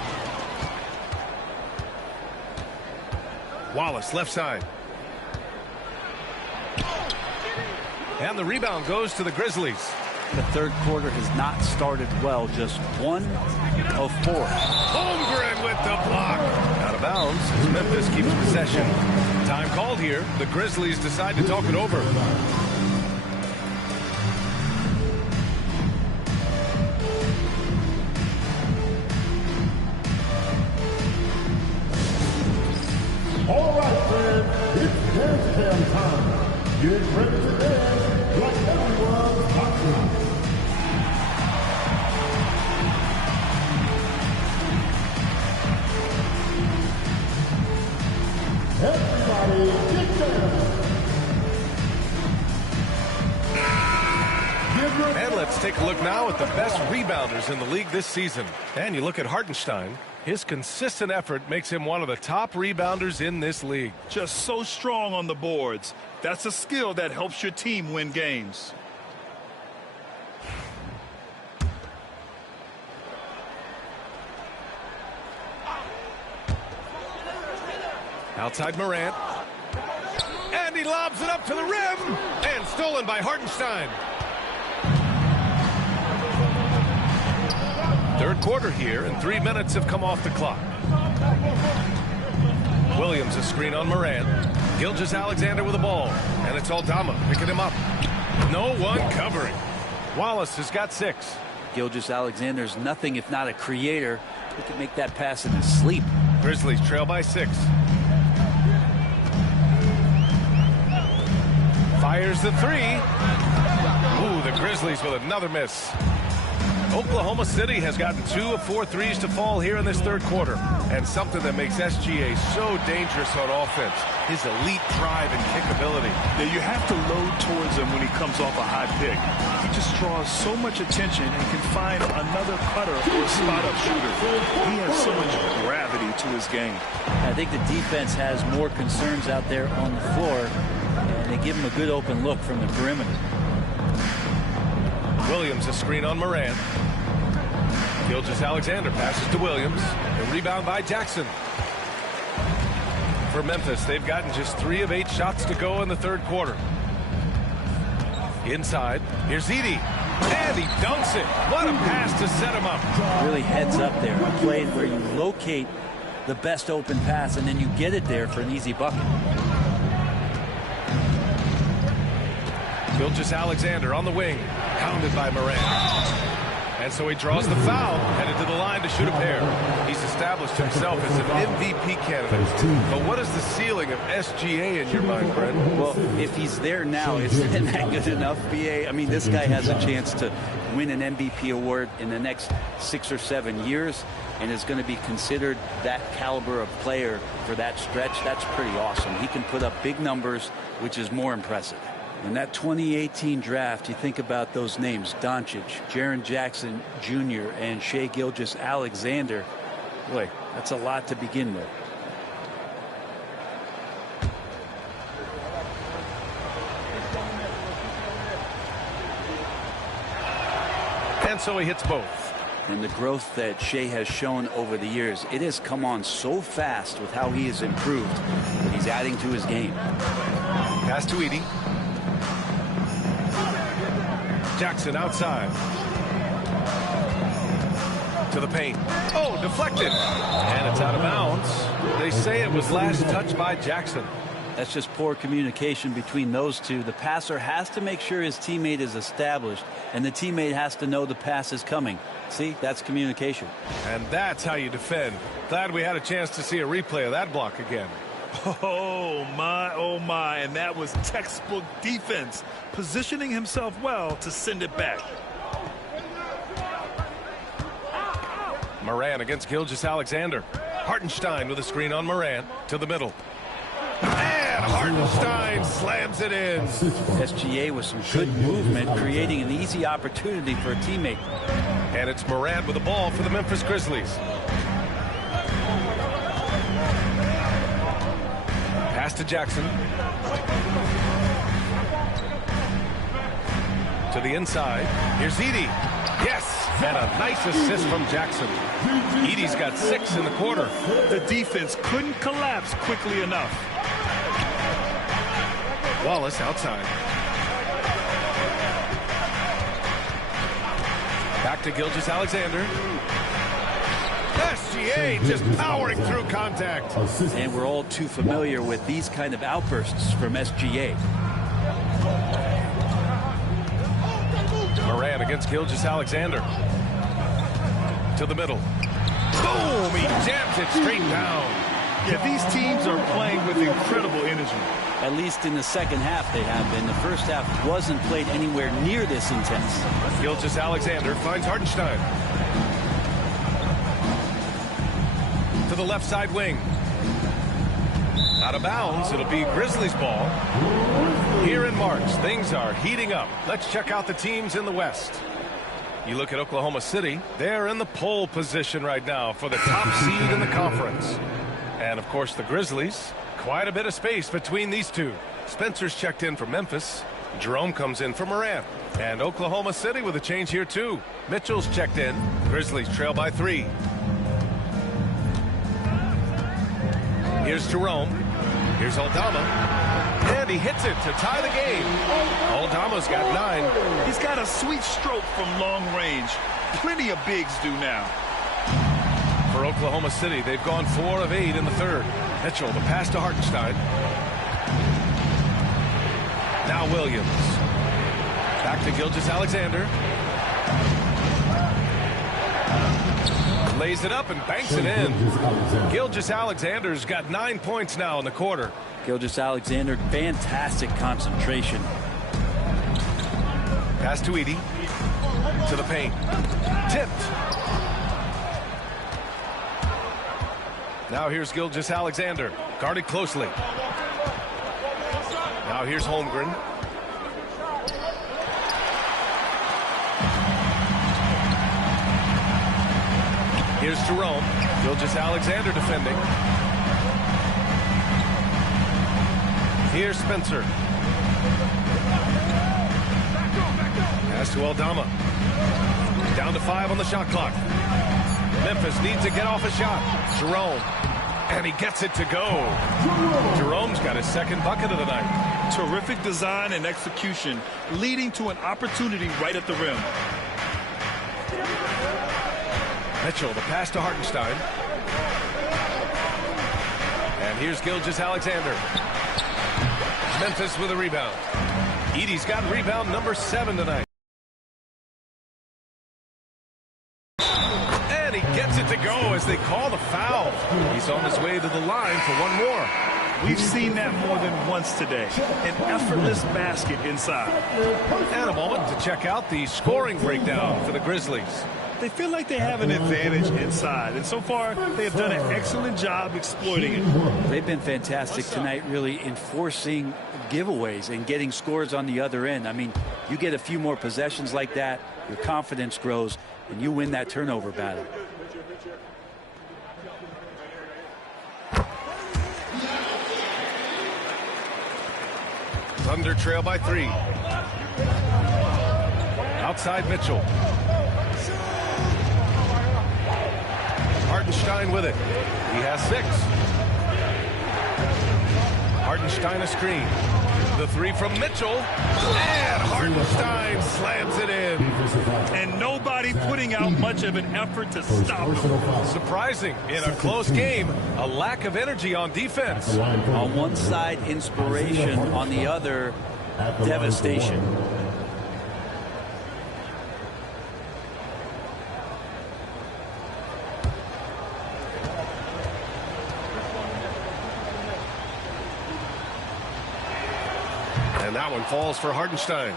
Wallace, left side. And the rebound goes to the Grizzlies. The third quarter has not started well, just 1 of 4. Holmgren with the block. Out of bounds as Memphis keeps possession. Time called here. The Grizzlies decide to talk it over. All right, friends, it's dance jam time. Get ready to dance like everyone's watching. Everybody get down. And let's take a look now at the best rebounders in the league this season. And you look at Hartenstein. His consistent effort makes him one of the top rebounders in this league. Just so strong on the boards. That's a skill that helps your team win games. Outside Morant. And he lobs it up to the rim. And stolen by Hartenstein. Third quarter here, and 3 minutes have come off the clock. Williams a screen on Morant. Gilgeous-Alexander with the ball. And it's Aldama picking him up. No one covering. Wallace has got 6. Gilgeous-Alexander's nothing if not a creator. He can make that pass in his sleep. Grizzlies trail by 6. Fires the 3. Ooh, the Grizzlies with another miss. Oklahoma City has gotten 2 of 4 threes to fall here in this third quarter. And something that makes SGA so dangerous on offense, his elite drive and kick ability. Yeah, you have to load towards him when he comes off a high pick. He just draws so much attention and can find another cutter or a spot-up shooter. He has so much gravity to his game. I think the defense has more concerns out there on the floor, and they give him a good open look from the perimeter. Williams a screen on Moran. Gilgeous-Alexander passes to Williams. A rebound by Jackson. For Memphis, they've gotten just 3 of 8 shots to go in the third quarter. Inside, here's Edey. And he dunks it. What a pass to set him up. Really heads up there. A play where you locate the best open pass and then you get it there for an easy bucket. Gilgeous-Alexander on the wing. Pounded by Moran. And so he draws the foul, headed to the line to shoot a pair. He's established himself as an MVP candidate. But what is the ceiling of SGA in your mind, Brent? Well, if he's there now, isn't that good enough, BA? I mean, this guy has a chance to win an MVP award in the next 6 or 7 years and is going to be considered that caliber of player for that stretch. That's pretty awesome. He can put up big numbers, which is more impressive. In that 2018 draft, you think about those names, Doncic, Jaren Jackson Jr., and Shai Gilgeous-Alexander. Boy, that's a lot to begin with. And so he hits both. And the growth that Shai has shown over the years, it has come on so fast with how he has improved. He's adding to his game. Pass to Edey. Jackson outside. To the paint. Oh, deflected. And it's out of bounds. They say it was last touched by Jackson. That's just poor communication between those two. The passer has to make sure his teammate is established, and the teammate has to know the pass is coming. See, that's communication. And that's how you defend. Glad we had a chance to see a replay of that block again. Oh my, and that was textbook defense, positioning himself well to send it back. Moran against Gilgeous-Alexander. Hartenstein with a screen on Moran to the middle. And Hartenstein slams it in. SGA with some good movement, creating an easy opportunity for a teammate. And it's Moran with the ball for the Memphis Grizzlies. Pass to Jackson. To the inside. Here's Edey. Yes! And a nice assist from Jackson. Edey's got 6 in the quarter. The defense couldn't collapse quickly enough. Wallace outside. Back to Gilgeous-Alexander. SGA just powering through contact. And we're all too familiar with these kind of outbursts from SGA. Moran against Gilgeous-Alexander. To the middle. Boom! He jams it straight down. Yeah, these teams are playing with incredible energy. At least in the second half they have been. The first half wasn't played anywhere near this intense. Gilgeous-Alexander finds Hartenstein. To the left side wing. Out of bounds. It'll be Grizzlies ball. Here in March, things are heating up. Let's check out the teams in the West. You look at Oklahoma City. They're in the pole position right now for the top seed in the conference. And, of course, the Grizzlies. Quite a bit of space between these two. Spencer's checked in for Memphis. Jerome comes in for Moran. And Oklahoma City with a change here, too. Mitchell's checked in. Grizzlies trail by 3. Here's Jerome. Here's Aldama. And he hits it to tie the game. Aldama's got 9. He's got a sweet stroke from long range. Plenty of bigs do now. For Oklahoma City, they've gone 4 of 8 in the third. Mitchell, the pass to Hartenstein. Now Williams. Back Back to Gilgeous-Alexander. Lays it up and banks it in. Gilgeous-Alexander's got 9 points now in the quarter. Gilgeous-Alexander, fantastic concentration. Pass to Edey. To the paint. Tipped. Now here's Gilgeous-Alexander. Guarded closely. Now here's Holmgren. Here's Jerome. Gilgeous-Alexander defending. Here's Spencer. Pass to Aldama. Down to 5 on the shot clock. Memphis needs to get off a shot. Jerome. And he gets it to go. Jerome's got his second bucket of the night. Terrific design and execution, leading to an opportunity right at the rim. Mitchell, the pass to Hartenstein. And here's Gilgeous-Alexander. Memphis with a rebound. Edey's got rebound number 7 tonight. And he gets it to go as they call the foul. He's on his way to the line for one more. We've seen that more than once today. An effortless basket inside. And a moment to check out the scoring breakdown for the Grizzlies. They feel like they have an advantage inside, and so far they have done an excellent job exploiting it. They've been fantastic tonight, really enforcing giveaways and getting scores on the other end. I mean, you get a few more possessions like that, your confidence grows, and you win that turnover battle. Thunder trail by 3. Outside Mitchell. Hartenstein with it. He has 6. Hartenstein a screen. The 3 from Mitchell. And Hartenstein slams it in. And nobody putting out much of an effort to stop him. Surprising in a close game, a lack of energy on defense. On one side, inspiration. On the other, devastation. And that one falls for Hartenstein.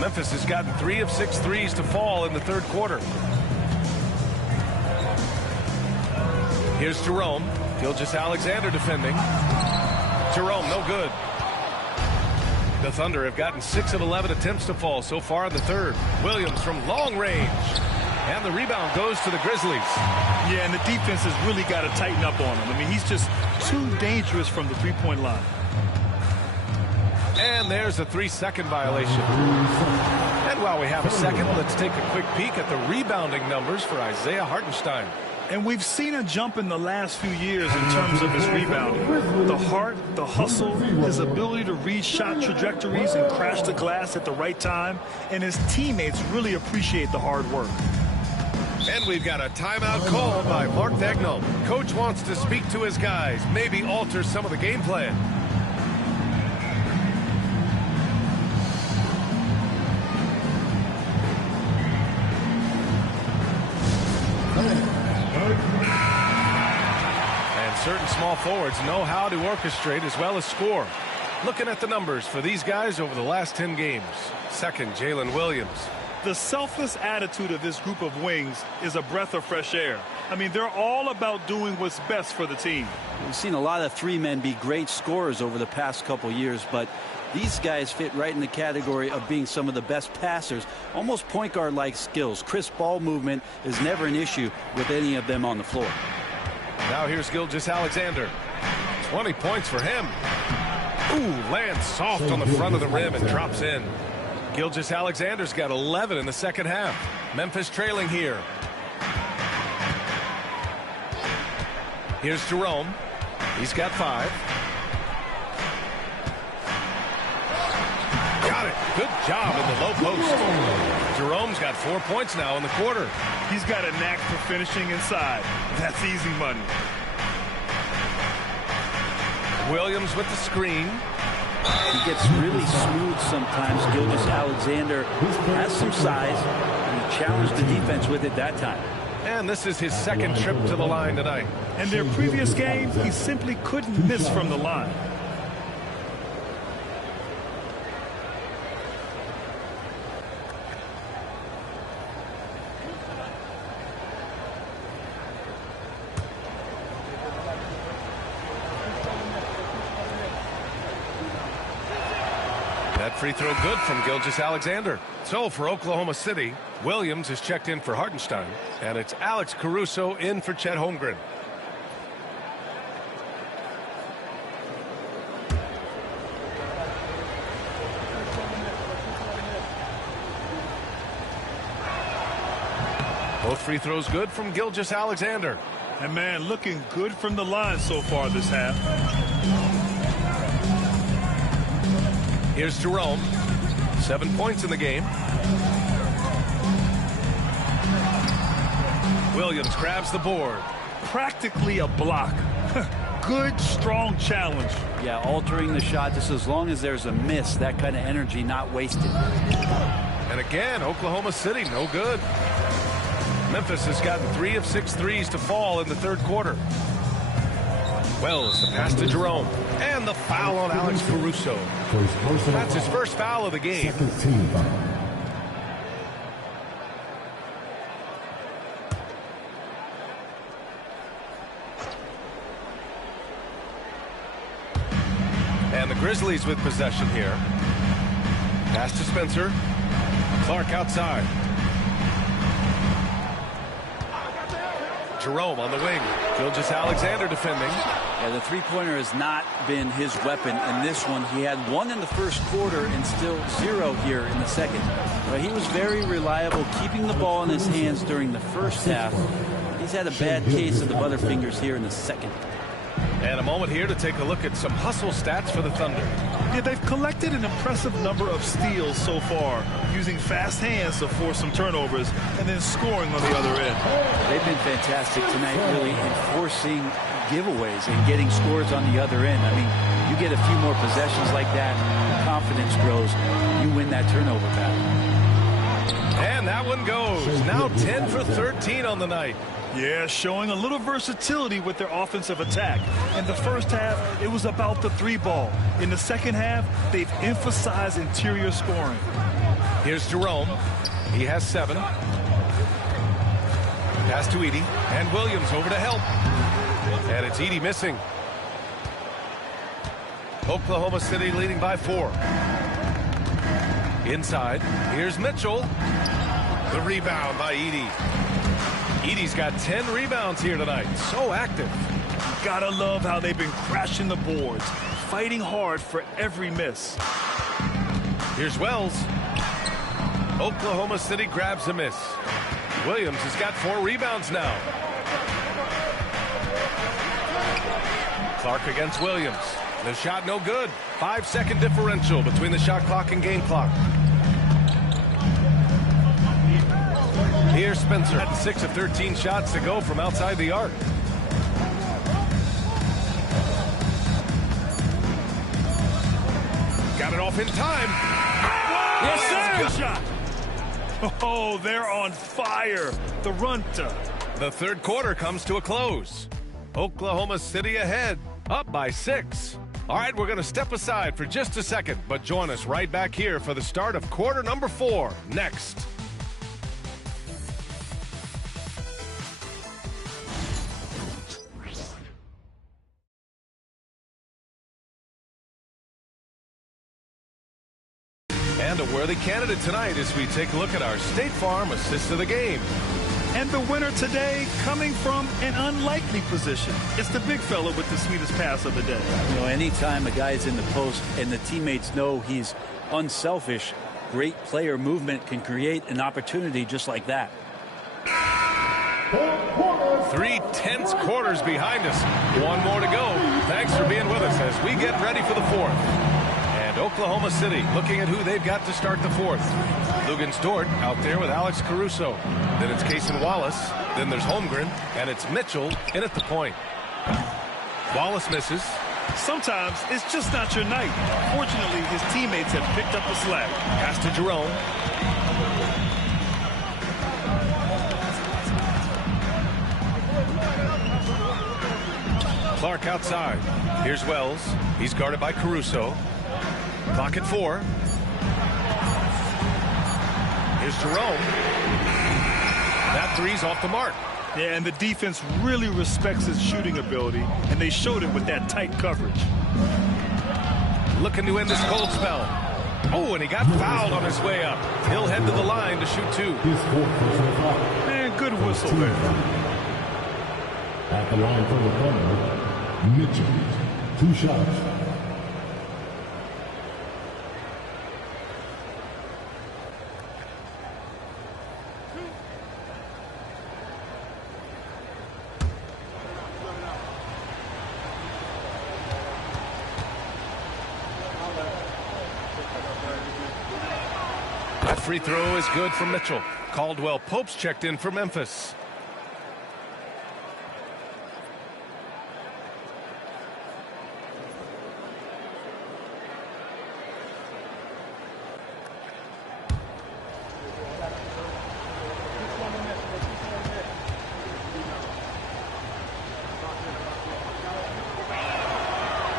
Memphis has gotten 3 of 6 threes to fall in the third quarter. Here's Jerome. Gilgeous-Alexander defending. Jerome, no good. The Thunder have gotten 6 of 11 attempts to fall so far in the third. Williams from long range. And the rebound goes to the Grizzlies. Yeah, and the defense has really got to tighten up on him. I mean, he's just too dangerous from the three-point line. And there's a 3-second violation. And while we have a second, let's take a quick peek at the rebounding numbers for Isaiah Hartenstein. And we've seen a jump in the last few years in terms of his rebounding. The heart, the hustle, his ability to read shot trajectories and crash the glass at the right time. And his teammates really appreciate the hard work. And we've got a timeout call by Mark Daigneault. Coach wants to speak to his guys, maybe alter some of the game plan. And certain small forwards know how to orchestrate as well as score. Looking at the numbers for these guys over the last 10 games. Second, Jalen Williams. The selfless attitude of this group of wings is a breath of fresh air. I mean, they're all about doing what's best for the team. We've seen a lot of 3 men be great scorers over the past couple years, but these guys fit right in the category of being some of the best passers, almost point guard-like skills. Crisp ball movement is never an issue with any of them on the floor. Now here's Gilgeous-Alexander. 20 points for him. Ooh, lands soft on the front of the rim and drops in. Gilgeous-Alexander's got 11 in the second half. Memphis trailing here. Here's Jerome. He's got 5. Got it. Good job in the low post. Jerome's got 4 points now in the quarter. He's got a knack for finishing inside. That's easy money. Williams with the screen. He gets really smooth sometimes. Gilgeous-Alexander has some size, and he challenged the defense with it that time. And this is his second trip to the line tonight. In their previous game, he simply couldn't miss from the line. That free throw good from Gilgeous-Alexander. So for Oklahoma City, Williams is checked in for Hartenstein, and it's Alex Caruso in for Chet Holmgren. Both free throws good from Gilgeous-Alexander. And man, looking good from the line so far this half. Here's Jerome. 7 points in the game. Williams grabs the board. Practically a block. Good, strong challenge. Yeah, altering the shot just as long as there's a miss, that kind of energy not wasted. And again, Oklahoma City, no good. Memphis has gotten 3 of 6 threes to fall in the third quarter. Wells, the pass to Jerome. And the foul on Alex Caruso. That's his first foul of the game. And the Grizzlies with possession here. Pass to Spencer. Clark outside. Jerome on the wing. Gilgeous-Alexander defending. Yeah, the three-pointer has not been his weapon in this one. He had 1 in the first quarter and still 0 here in the second. But he was very reliable, keeping the ball in his hands during the first half. He's had a bad case of the butterfingers here in the second. And a moment here to take a look at some hustle stats for the Thunder. Yeah, they've collected an impressive number of steals so far, using fast hands to force some turnovers and then scoring on the other end. They've been fantastic tonight, really enforcing giveaways and getting scores on the other end. I mean, you get a few more possessions like that, confidence grows, you win that turnover battle. And that one goes. Now 10 for 13 on the night. Yeah, showing a little versatility with their offensive attack. In the first half, it was about the 3-ball. In the second half, they've emphasized interior scoring. Here's Jerome. He has 7. Pass to Edey. And Williams over to help. And it's Edey missing. Oklahoma City leading by 4. Inside. Here's Mitchell. The rebound by Edey. Edey's got 10 rebounds here tonight. So active. Gotta love how they've been crashing the boards, fighting hard for every miss. Here's Wells. Oklahoma City grabs a miss. Williams has got 4 rebounds now. Clark against Williams. The shot no good. 5-second differential between the shot clock and game clock. Here's Spencer at 6 of 13 shots to go from outside the arc. Got it off in time. Yes, sir. Good shot. Oh, they're on fire. The run-to. The third quarter comes to a close. Oklahoma City ahead, up by 6. All right, we're going to step aside for just a second, but join us right back here for the start of quarter number 4 next. And a worthy candidate tonight as we take a look at our State Farm assist of the game. And the winner today coming from an unlikely position. It's the big fella with the sweetest pass of the day. You know, anytime a guy's in the post and the teammates know he's unselfish, great player movement can create an opportunity just like that. 3 tense quarters behind us. 1 more to go. Thanks for being with us as we get ready for the 4th. And Oklahoma City looking at who they've got to start the 4th. Lugens Dort out there with Alex Caruso. Then it's Cason Wallace. Then there's Holmgren. And it's Mitchell in at the point. Wallace misses. Sometimes it's just not your night. Fortunately, his teammates have picked up the slack. Pass to Jerome. Clark outside. Here's Wells. He's guarded by Caruso. Clock at 4. Here's Jerome. That three's off the mark. Yeah, and the defense really respects his shooting ability, and they showed it with that tight coverage. Looking to end this cold spell. Oh, and he got fouled on his way up. He'll head to the line to shoot 2. Man, good whistle there. At the line for the Thunder, Mitchell. 2 shots. That free throw is good from Mitchell. Caldwell Pope's checked in for Memphis.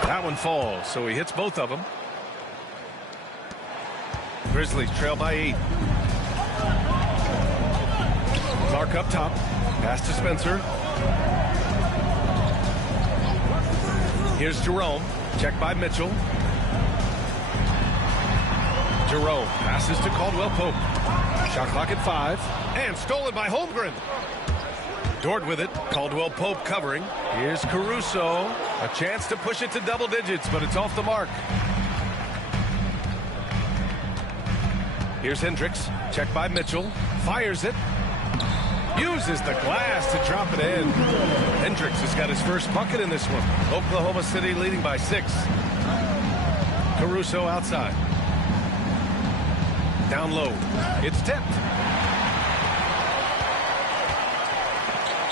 That one falls, so he hits both of them. Grizzlies trail by 8. Clark up top. Pass to Spencer. Here's Jerome. Checked by Mitchell. Jerome passes to Caldwell Pope. Shot clock at 5. And stolen by Holmgren. Dort with it. Caldwell Pope covering. Here's Caruso. A chance to push it to double digits, but it's off the mark. Here's Hendricks. Checked by Mitchell. Fires it. Uses the glass to drop it in. Hendricks has got his first bucket in this one. Oklahoma City leading by 6. Caruso outside. Down low. It's tipped.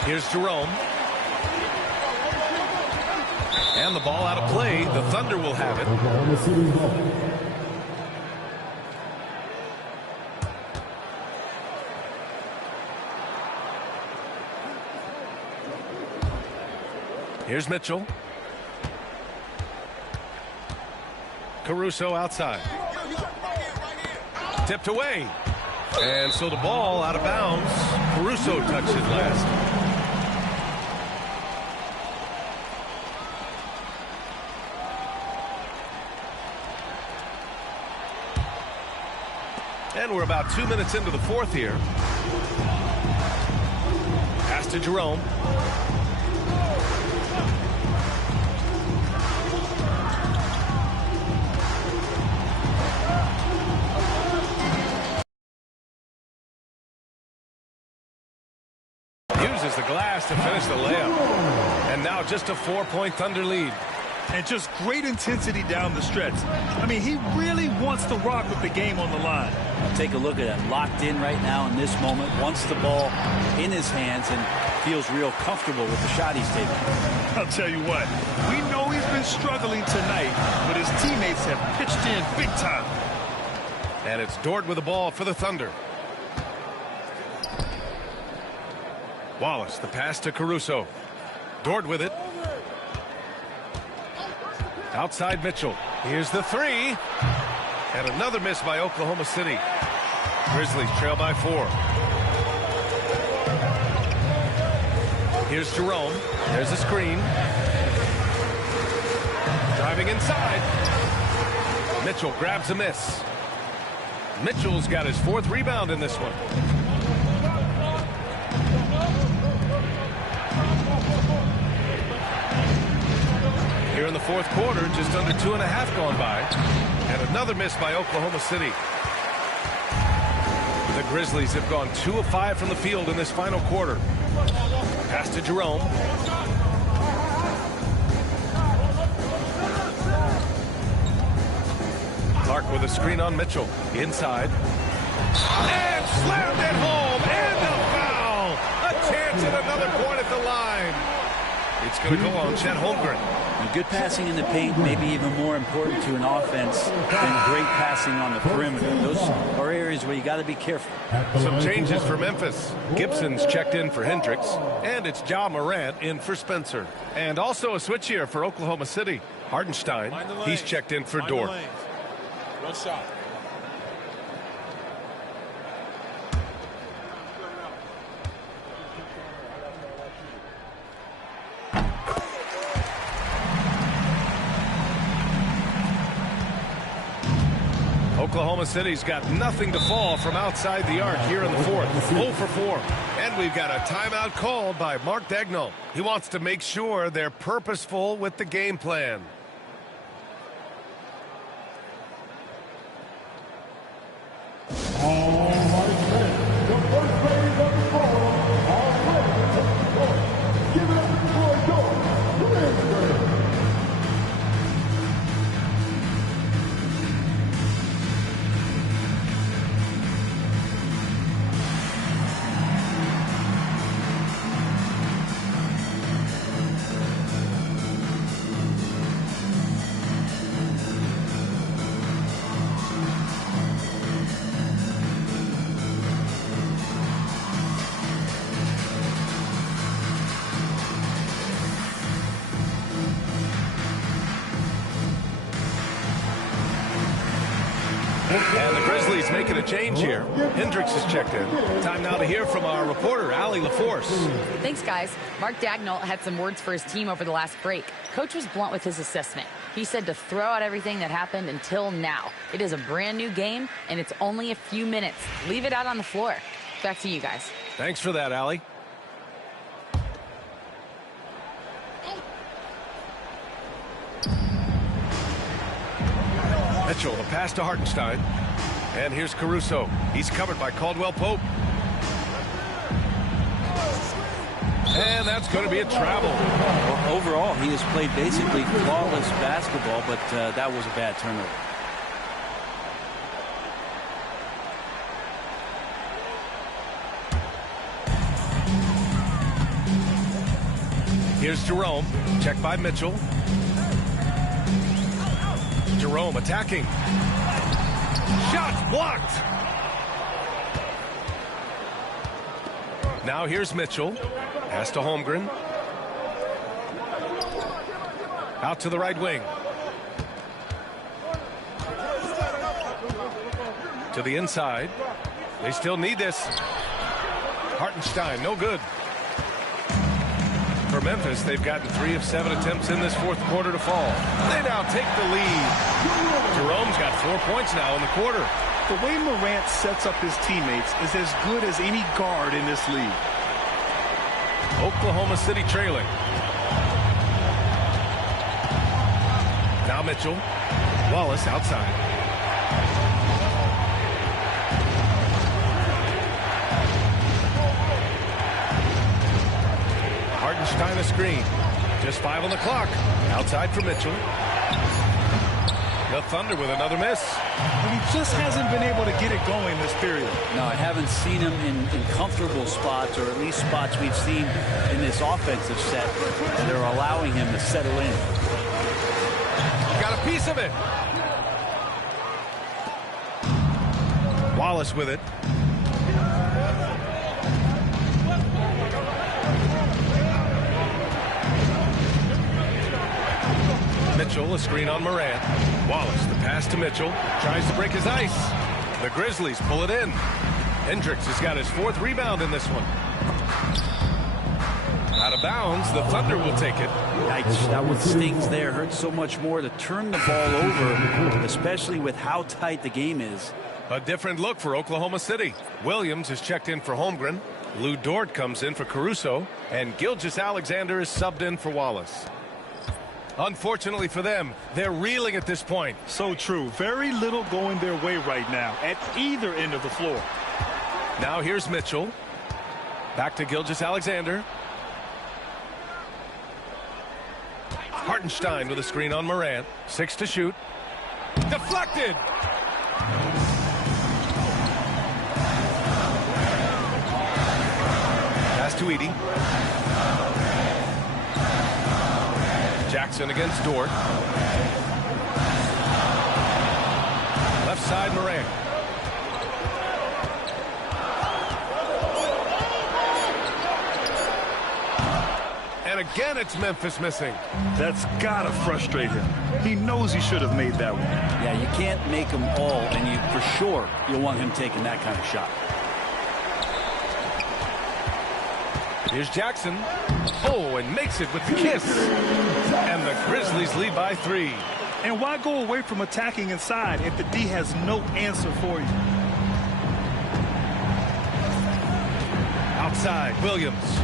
Here's Jerome. And the ball out of play. The Thunder will have it. Oklahoma City's ball. Here's Mitchell. Caruso outside. Tipped away. And so the ball out of bounds. Caruso touched it last. And we're about 2 minutes into the fourth here. Pass to Jerome. Uses the glass to finish the layup. And now just a 4-point Thunder lead. And just great intensity down the stretch. I mean, he really wants to rock with the game on the line. Take a look at him. Locked in right now in this moment. Wants the ball in his hands and feels real comfortable with the shot he's taking. I'll tell you what. We know he's been struggling tonight, but his teammates have pitched in big time. And it's Dort with the ball for the Thunder. Wallace, the pass to Caruso. Dort with it. Outside Mitchell. Here's the 3. And another miss by Oklahoma City. Grizzlies trail by 4. Here's Jerome. There's a screen. Driving inside. Mitchell grabs a miss. Mitchell's got his 4th rebound in this one. Here in the 4th quarter, just under 2.5 gone by. And another miss by Oklahoma City. The Grizzlies have gone 2 of 5 from the field in this final quarter. Pass to Jerome. Clark with a screen on Mitchell. Inside. And slammed it home. And a foul. A chance at another point at the line. It's going to go on Chet Holmgren. And good passing in the paint may be even more important to an offense than great passing on the perimeter. Those are areas where you got to be careful. Some changes for Memphis. Gibson's checked in for Hendricks, and it's Ja Morant in for Spencer. And also a switch here for Oklahoma City. Hartenstein, he's checked in for Dort. One shot. Oklahoma City's got nothing to fall from outside the arc here in the fourth. 0 for 4. And we've got a timeout called by Mark Daigneault. He wants to make sure they're purposeful with the game plan. All right, then. The first phase of the ball are ready to take the court. Give it up for your Grizzlies. And the Grizzlies making a change here. Hendricks is checked in. Time now to hear from our reporter, Allie LaForce. Thanks, guys. Mark Daigneault had some words for his team over the last break. Coach was blunt with his assessment. He said to throw out everything that happened until now. It is a brand new game, and it's only a few minutes. Leave it out on the floor. Back to you guys. Thanks for that, Allie. Mitchell, the pass to Hartenstein. And here's Caruso. He's covered by Caldwell Pope. And that's going to be a travel. Well, overall, he has played basically flawless basketball, but that was a bad turnover. Here's Jerome. Checked by Mitchell. Jerome attacking. Shot blocked. Now here's Mitchell. Pass to Holmgren. Out to the right wing. To the inside. They still need this. Hartenstein, no good. For Memphis, they've gotten 3 of 7 attempts in this fourth quarter to fall. They now take the lead. Jerome's got 4 points now in the quarter. The way Morant sets up his teammates is as good as any guard in this league. Oklahoma City trailing. Now Mitchell. Wallace outside. Hartenstein a screen. Just 5 on the clock. Outside for Mitchell. The Thunder with another miss. And he just hasn't been able to get it going this period. No, I haven't seen him in comfortable spots, or at least spots we've seen in this offensive set that are allowing him to settle in. Got a piece of it. Wallace with it. Mitchell, a screen on Morant. Wallace, the pass to Mitchell. Tries to break his ice. The Grizzlies pull it in. Hendricks has got his 4th rebound in this one. Out of bounds, the Thunder will take it. Yikes, that one stings there. Hurts so much more to turn the ball over, especially with how tight the game is. A different look for Oklahoma City. Williams is checked in for Holmgren. Lou Dort comes in for Caruso. And Gilgeous-Alexander is subbed in for Wallace. Unfortunately for them, they're reeling at this point. So true. Very little going their way right now at either end of the floor. Now here's Mitchell. Back to Gilgeous-Alexander. Hartenstein with a screen on Morant. 6 to shoot. Deflected. Pass to Edey. Jackson against Dort. Left side, Morant. And again, it's Memphis missing. That's gotta frustrate him. He knows he should have made that one. Yeah, you can't make them all, and you for sure you'll want him taking that kind of shot. Here's Jackson. Oh, and makes it with the kiss. And the Grizzlies lead by 3. And why go away from attacking inside if the D has no answer for you? Outside, Williams.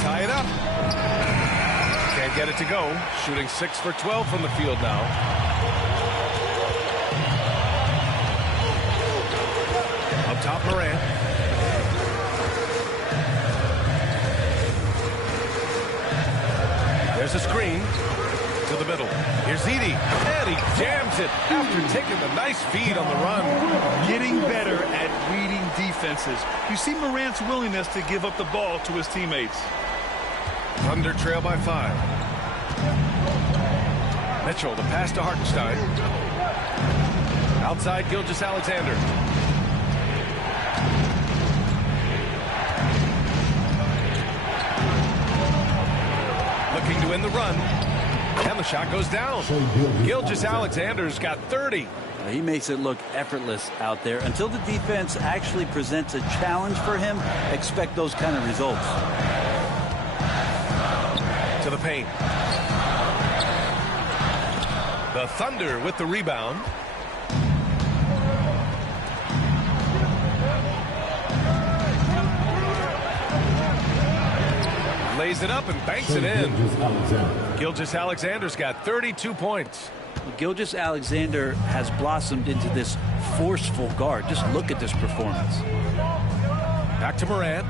Tie it up. Can't get it to go. Shooting 6 for 12 from the field now. Up top, Morant. There's a screen to the middle. Here's Edey, and he jams it after taking the nice feed on the run. Getting better at reading defenses. You see Morant's willingness to give up the ball to his teammates. Thunder trail by 5. Mitchell, the pass to Hartenstein. Outside, Gilgeous-Alexander. Looking to win the run. And the shot goes down. Gilgeous-Alexander's got 30. He makes it look effortless out there. Until the defense actually presents a challenge for him, expect those kind of results. To the paint. The Thunder with the rebound. Lays it up and banks it in. Gilgeous-Alexander's got 32 points. Gilgeous-Alexander has blossomed into this forceful guard. Just look at this performance. Back to Morant.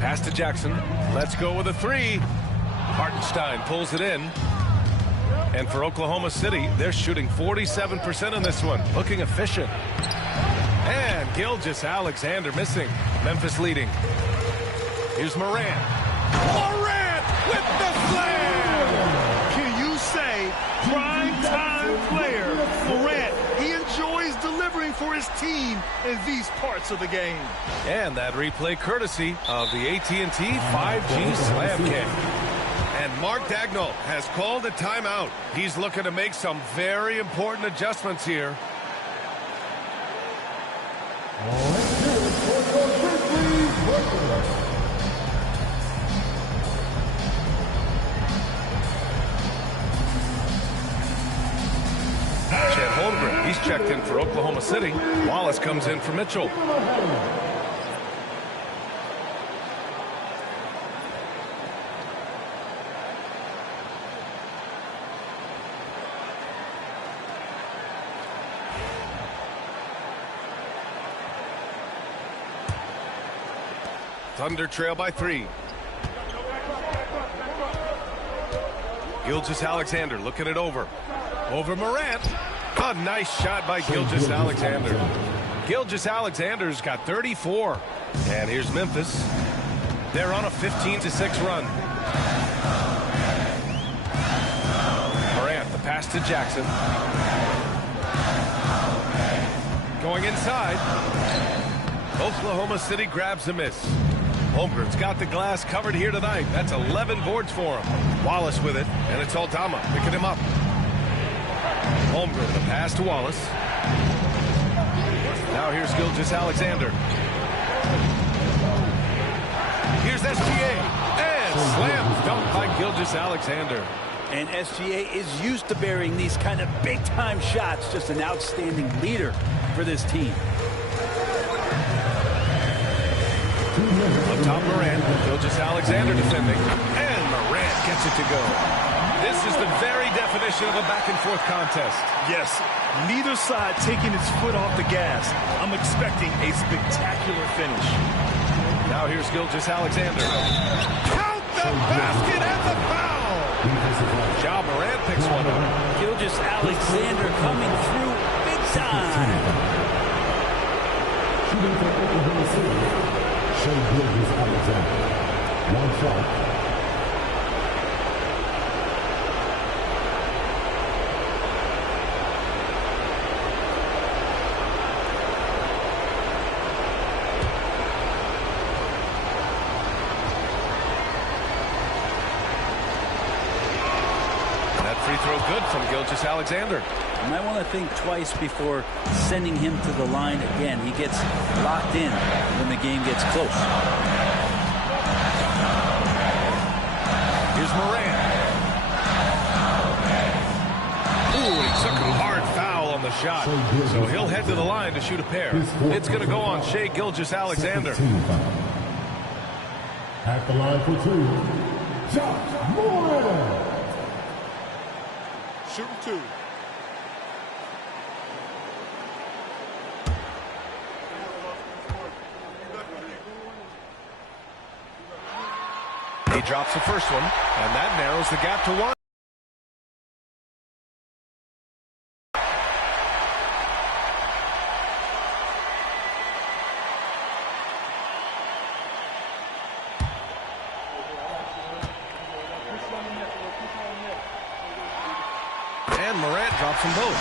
Pass to Jackson. Let's go with a 3. Hartenstein pulls it in. And for Oklahoma City, they're shooting 47% in this one. Looking efficient. And Gilgeous-Alexander missing. Memphis leading. Here's Morant. Morant with the slam! Can you say prime time player? Morant, he enjoys delivering for his team in these parts of the game. And that replay courtesy of the AT&T 5G Slam Kick. And Mark Dagnall has called a timeout. He's looking to make some very important adjustments here. Chet Holmgren, he's checked in for Oklahoma City. Wallace comes in for Mitchell. Thunder trail by 3. Gilgeous-Alexander looking it over. Over Morant. A nice shot by Gilgeous-Alexander. Gilgeous-Alexander's got 34. And here's Memphis. They're on a 15-6 run. Morant, the pass to Jackson. Going inside. Oklahoma City grabs a miss. Holmgren's got the glass covered here tonight. That's 11 boards for him. Wallace with it, and it's Aldama picking him up. Holmgren, the pass to Wallace. Now here's Gilgeous-Alexander. Here's SGA. And slam dunk by Gilgeous-Alexander. And SGA is used to bearing these kind of big-time shots. Just an outstanding leader for this team. Up top, Morant. Gilgeous-Alexander defending. And Morant gets it to go. This is the very definition of a back-and-forth contest. Yes, neither side taking its foot off the gas. I'm expecting a spectacular finish. Now here's Gilgeous-Alexander. Count the basket and the foul. Ja Morant picks one up. Gilgeous-Alexander coming through big time. Shooting for Oklahoma City, Shai Gilgeous-Alexander. One shot. Free throw good from Gilgeous-Alexander. You might want to think twice before sending him to the line again. He gets locked in when the game gets close. Here's Morant. Ooh, he took a hard foul on the shot. So he'll head to the line to shoot a pair. It's going to go on Shai Gilgeous-Alexander. At the line for two, Ja Morant. Shooting two. He drops the first one, and that narrows the gap to one. And Morant drops them both.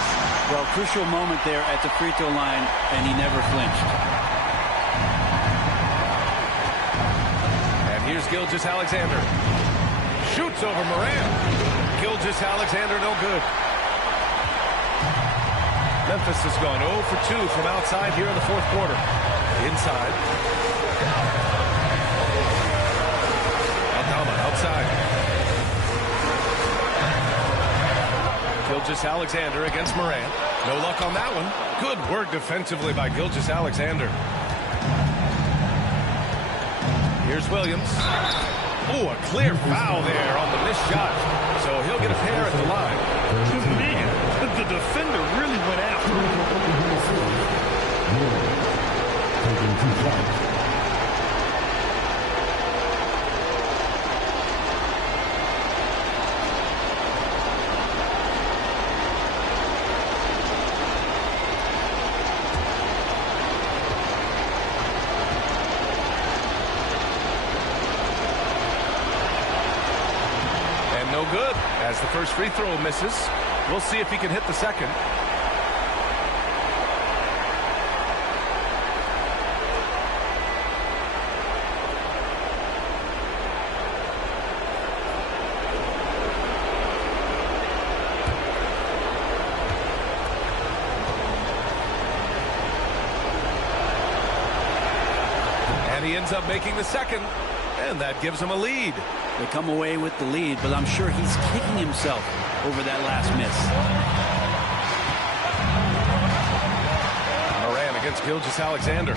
Well, crucial moment there at the free throw line, and he never flinched. And here's Gilgeous-Alexander. Shoots over Morant. Gilgeous-Alexander no good. Memphis has gone 0 for 2 from outside here in the fourth quarter. Inside. Aldama outside. Gilgeous-Alexander against Morant. No luck on that one. Good work defensively by Gilgeous-Alexander. Here's Williams. Oh, a clear foul there on the missed shot. So he'll get a pair at the line. Man, the defender really went after him. Taking two shots. No good as the first free throw misses. We'll see if he can hit the second. And he ends up making the second, and that gives him a lead. They come away with the lead, but I'm sure he's kicking himself over that last miss. Morant against Gilgeous-Alexander.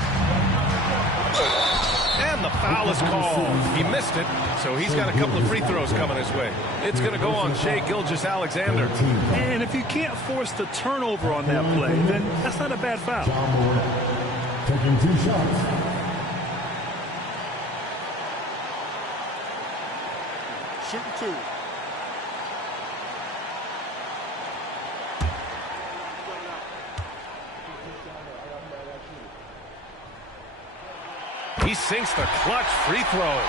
And the foul is called. He missed it, so he's got a couple of free throws coming his way. It's going to go on Shai Gilgeous-Alexander. And if you can't force the turnover on that play, then that's not a bad foul. Ja Morant taking two shots. Shooting two. He sinks the clutch free throw.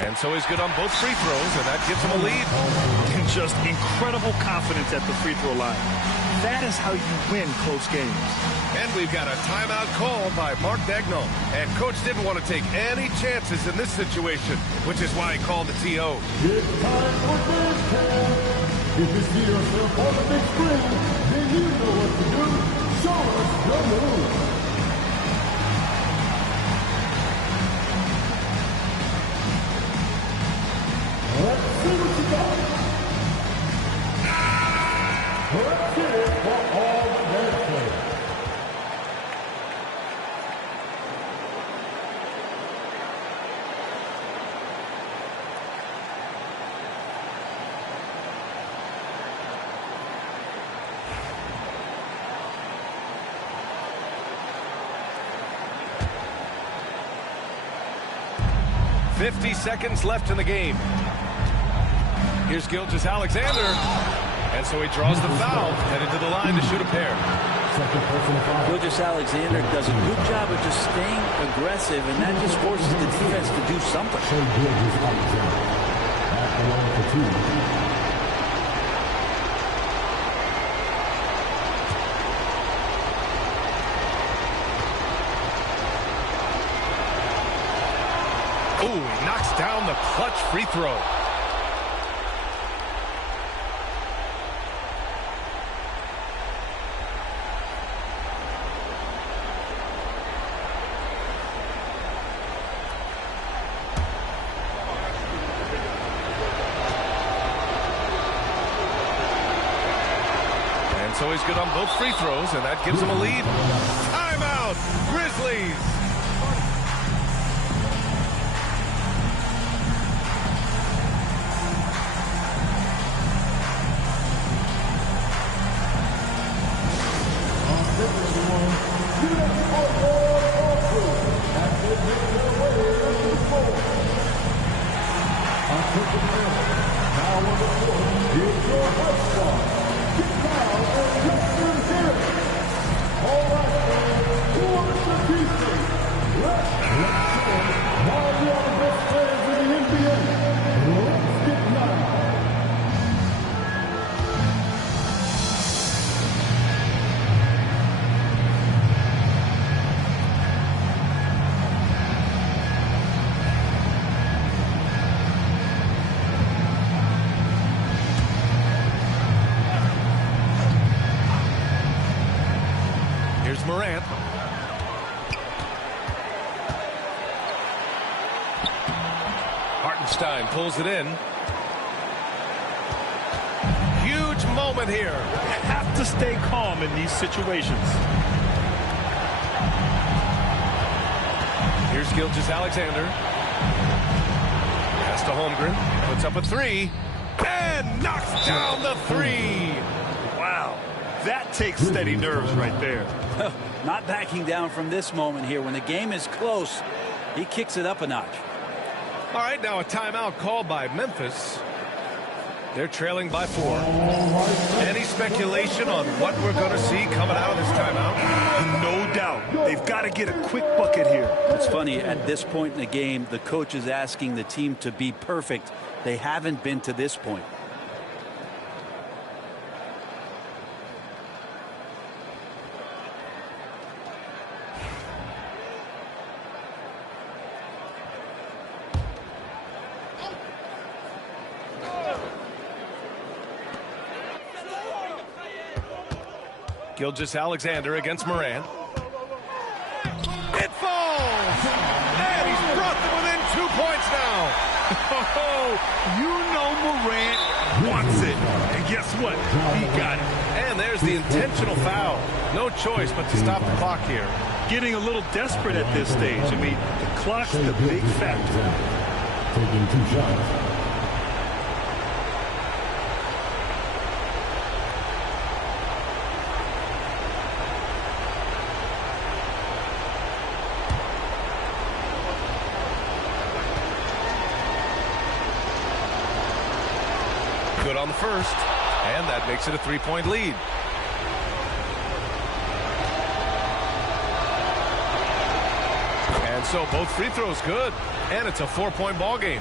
And so he's good on both free throws, and that gives him a lead. And just incredible confidence at the free throw line. That is how you win close games. And we've got a timeout called by Mark Daigneault. And Coach didn't want to take any chances in this situation, which is why he called the TO. It's time for this camp. If you see yourself on the big screen, then you know what to do. Show us your move. Let's see what you got. Let's get it for all the bench players. 50 seconds left in the game. Here's Gilgeous-Alexander. And so he draws the foul, headed to the line to shoot a pair. Gilgeous-Alexander does a good job of just staying aggressive, and that just forces the defense to do something. Ooh, he knocks down the clutch free throw. And so he's good on both free throws, and that gives him a lead. Timeout, Grizzlies. Morant. Hartenstein pulls it in. Huge moment here. You have to stay calm in these situations. Here's Gilgeous-Alexander. Pass to Holmgren. Puts up a three. And knocks down the three. Wow. That takes steady nerves right there. Not backing down from this moment here. When the game is close, he kicks it up a notch. All right, now a timeout called by Memphis. They're trailing by 4. Any speculation on what we're going to see coming out of this timeout? No doubt. They've got to get a quick bucket here. It's funny, at this point in the game, the coach is asking the team to be perfect. They haven't been to this point. Gilgeous-Alexander against Morant. It falls! And he's brought them within 2 points now. You know Morant wants it. And guess what? He got it. And there's the intentional foul. No choice but to stop the clock here. Getting a little desperate at this stage. I mean, the clock's the big factor. Taking 2 shots. Good on the first, and that makes it a 3-point lead. And so both free throws good, and it's a 4-point ball game.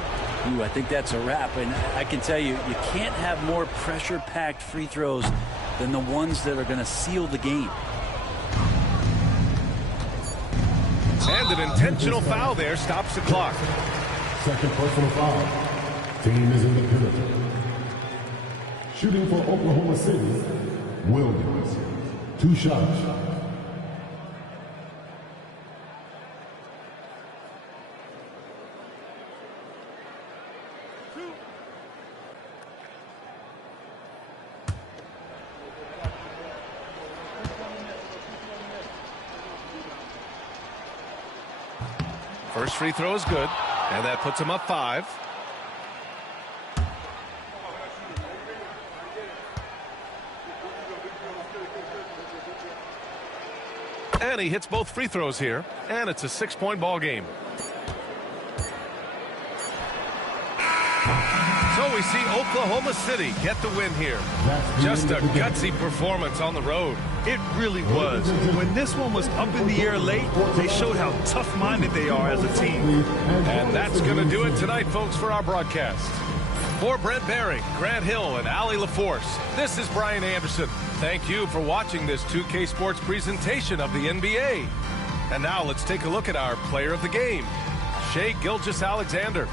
Ooh, I think that's a wrap, and I can tell you, you can't have more pressure-packed free throws than the ones that are going to seal the game. And an intentional foul there stops the clock. Second personal foul. Team is in the penalty. Shooting for Oklahoma City, Williams. 2 shots. First free throw is good, and that puts him up 5. And he hits both free throws here, and it's a 6-point ball game. So we see Oklahoma City get the win here. Just a gutsy performance on the road. It really was. When this one was up in the air late, they showed how tough-minded they are as a team. And that's going to do it tonight, folks, for our broadcast. For Brent Barry, Grant Hill, and Allie LaForce, this is Brian Anderson. Thank you for watching this 2K Sports presentation of the NBA. And now let's take a look at our player of the game, Shai Gilgeous-Alexander.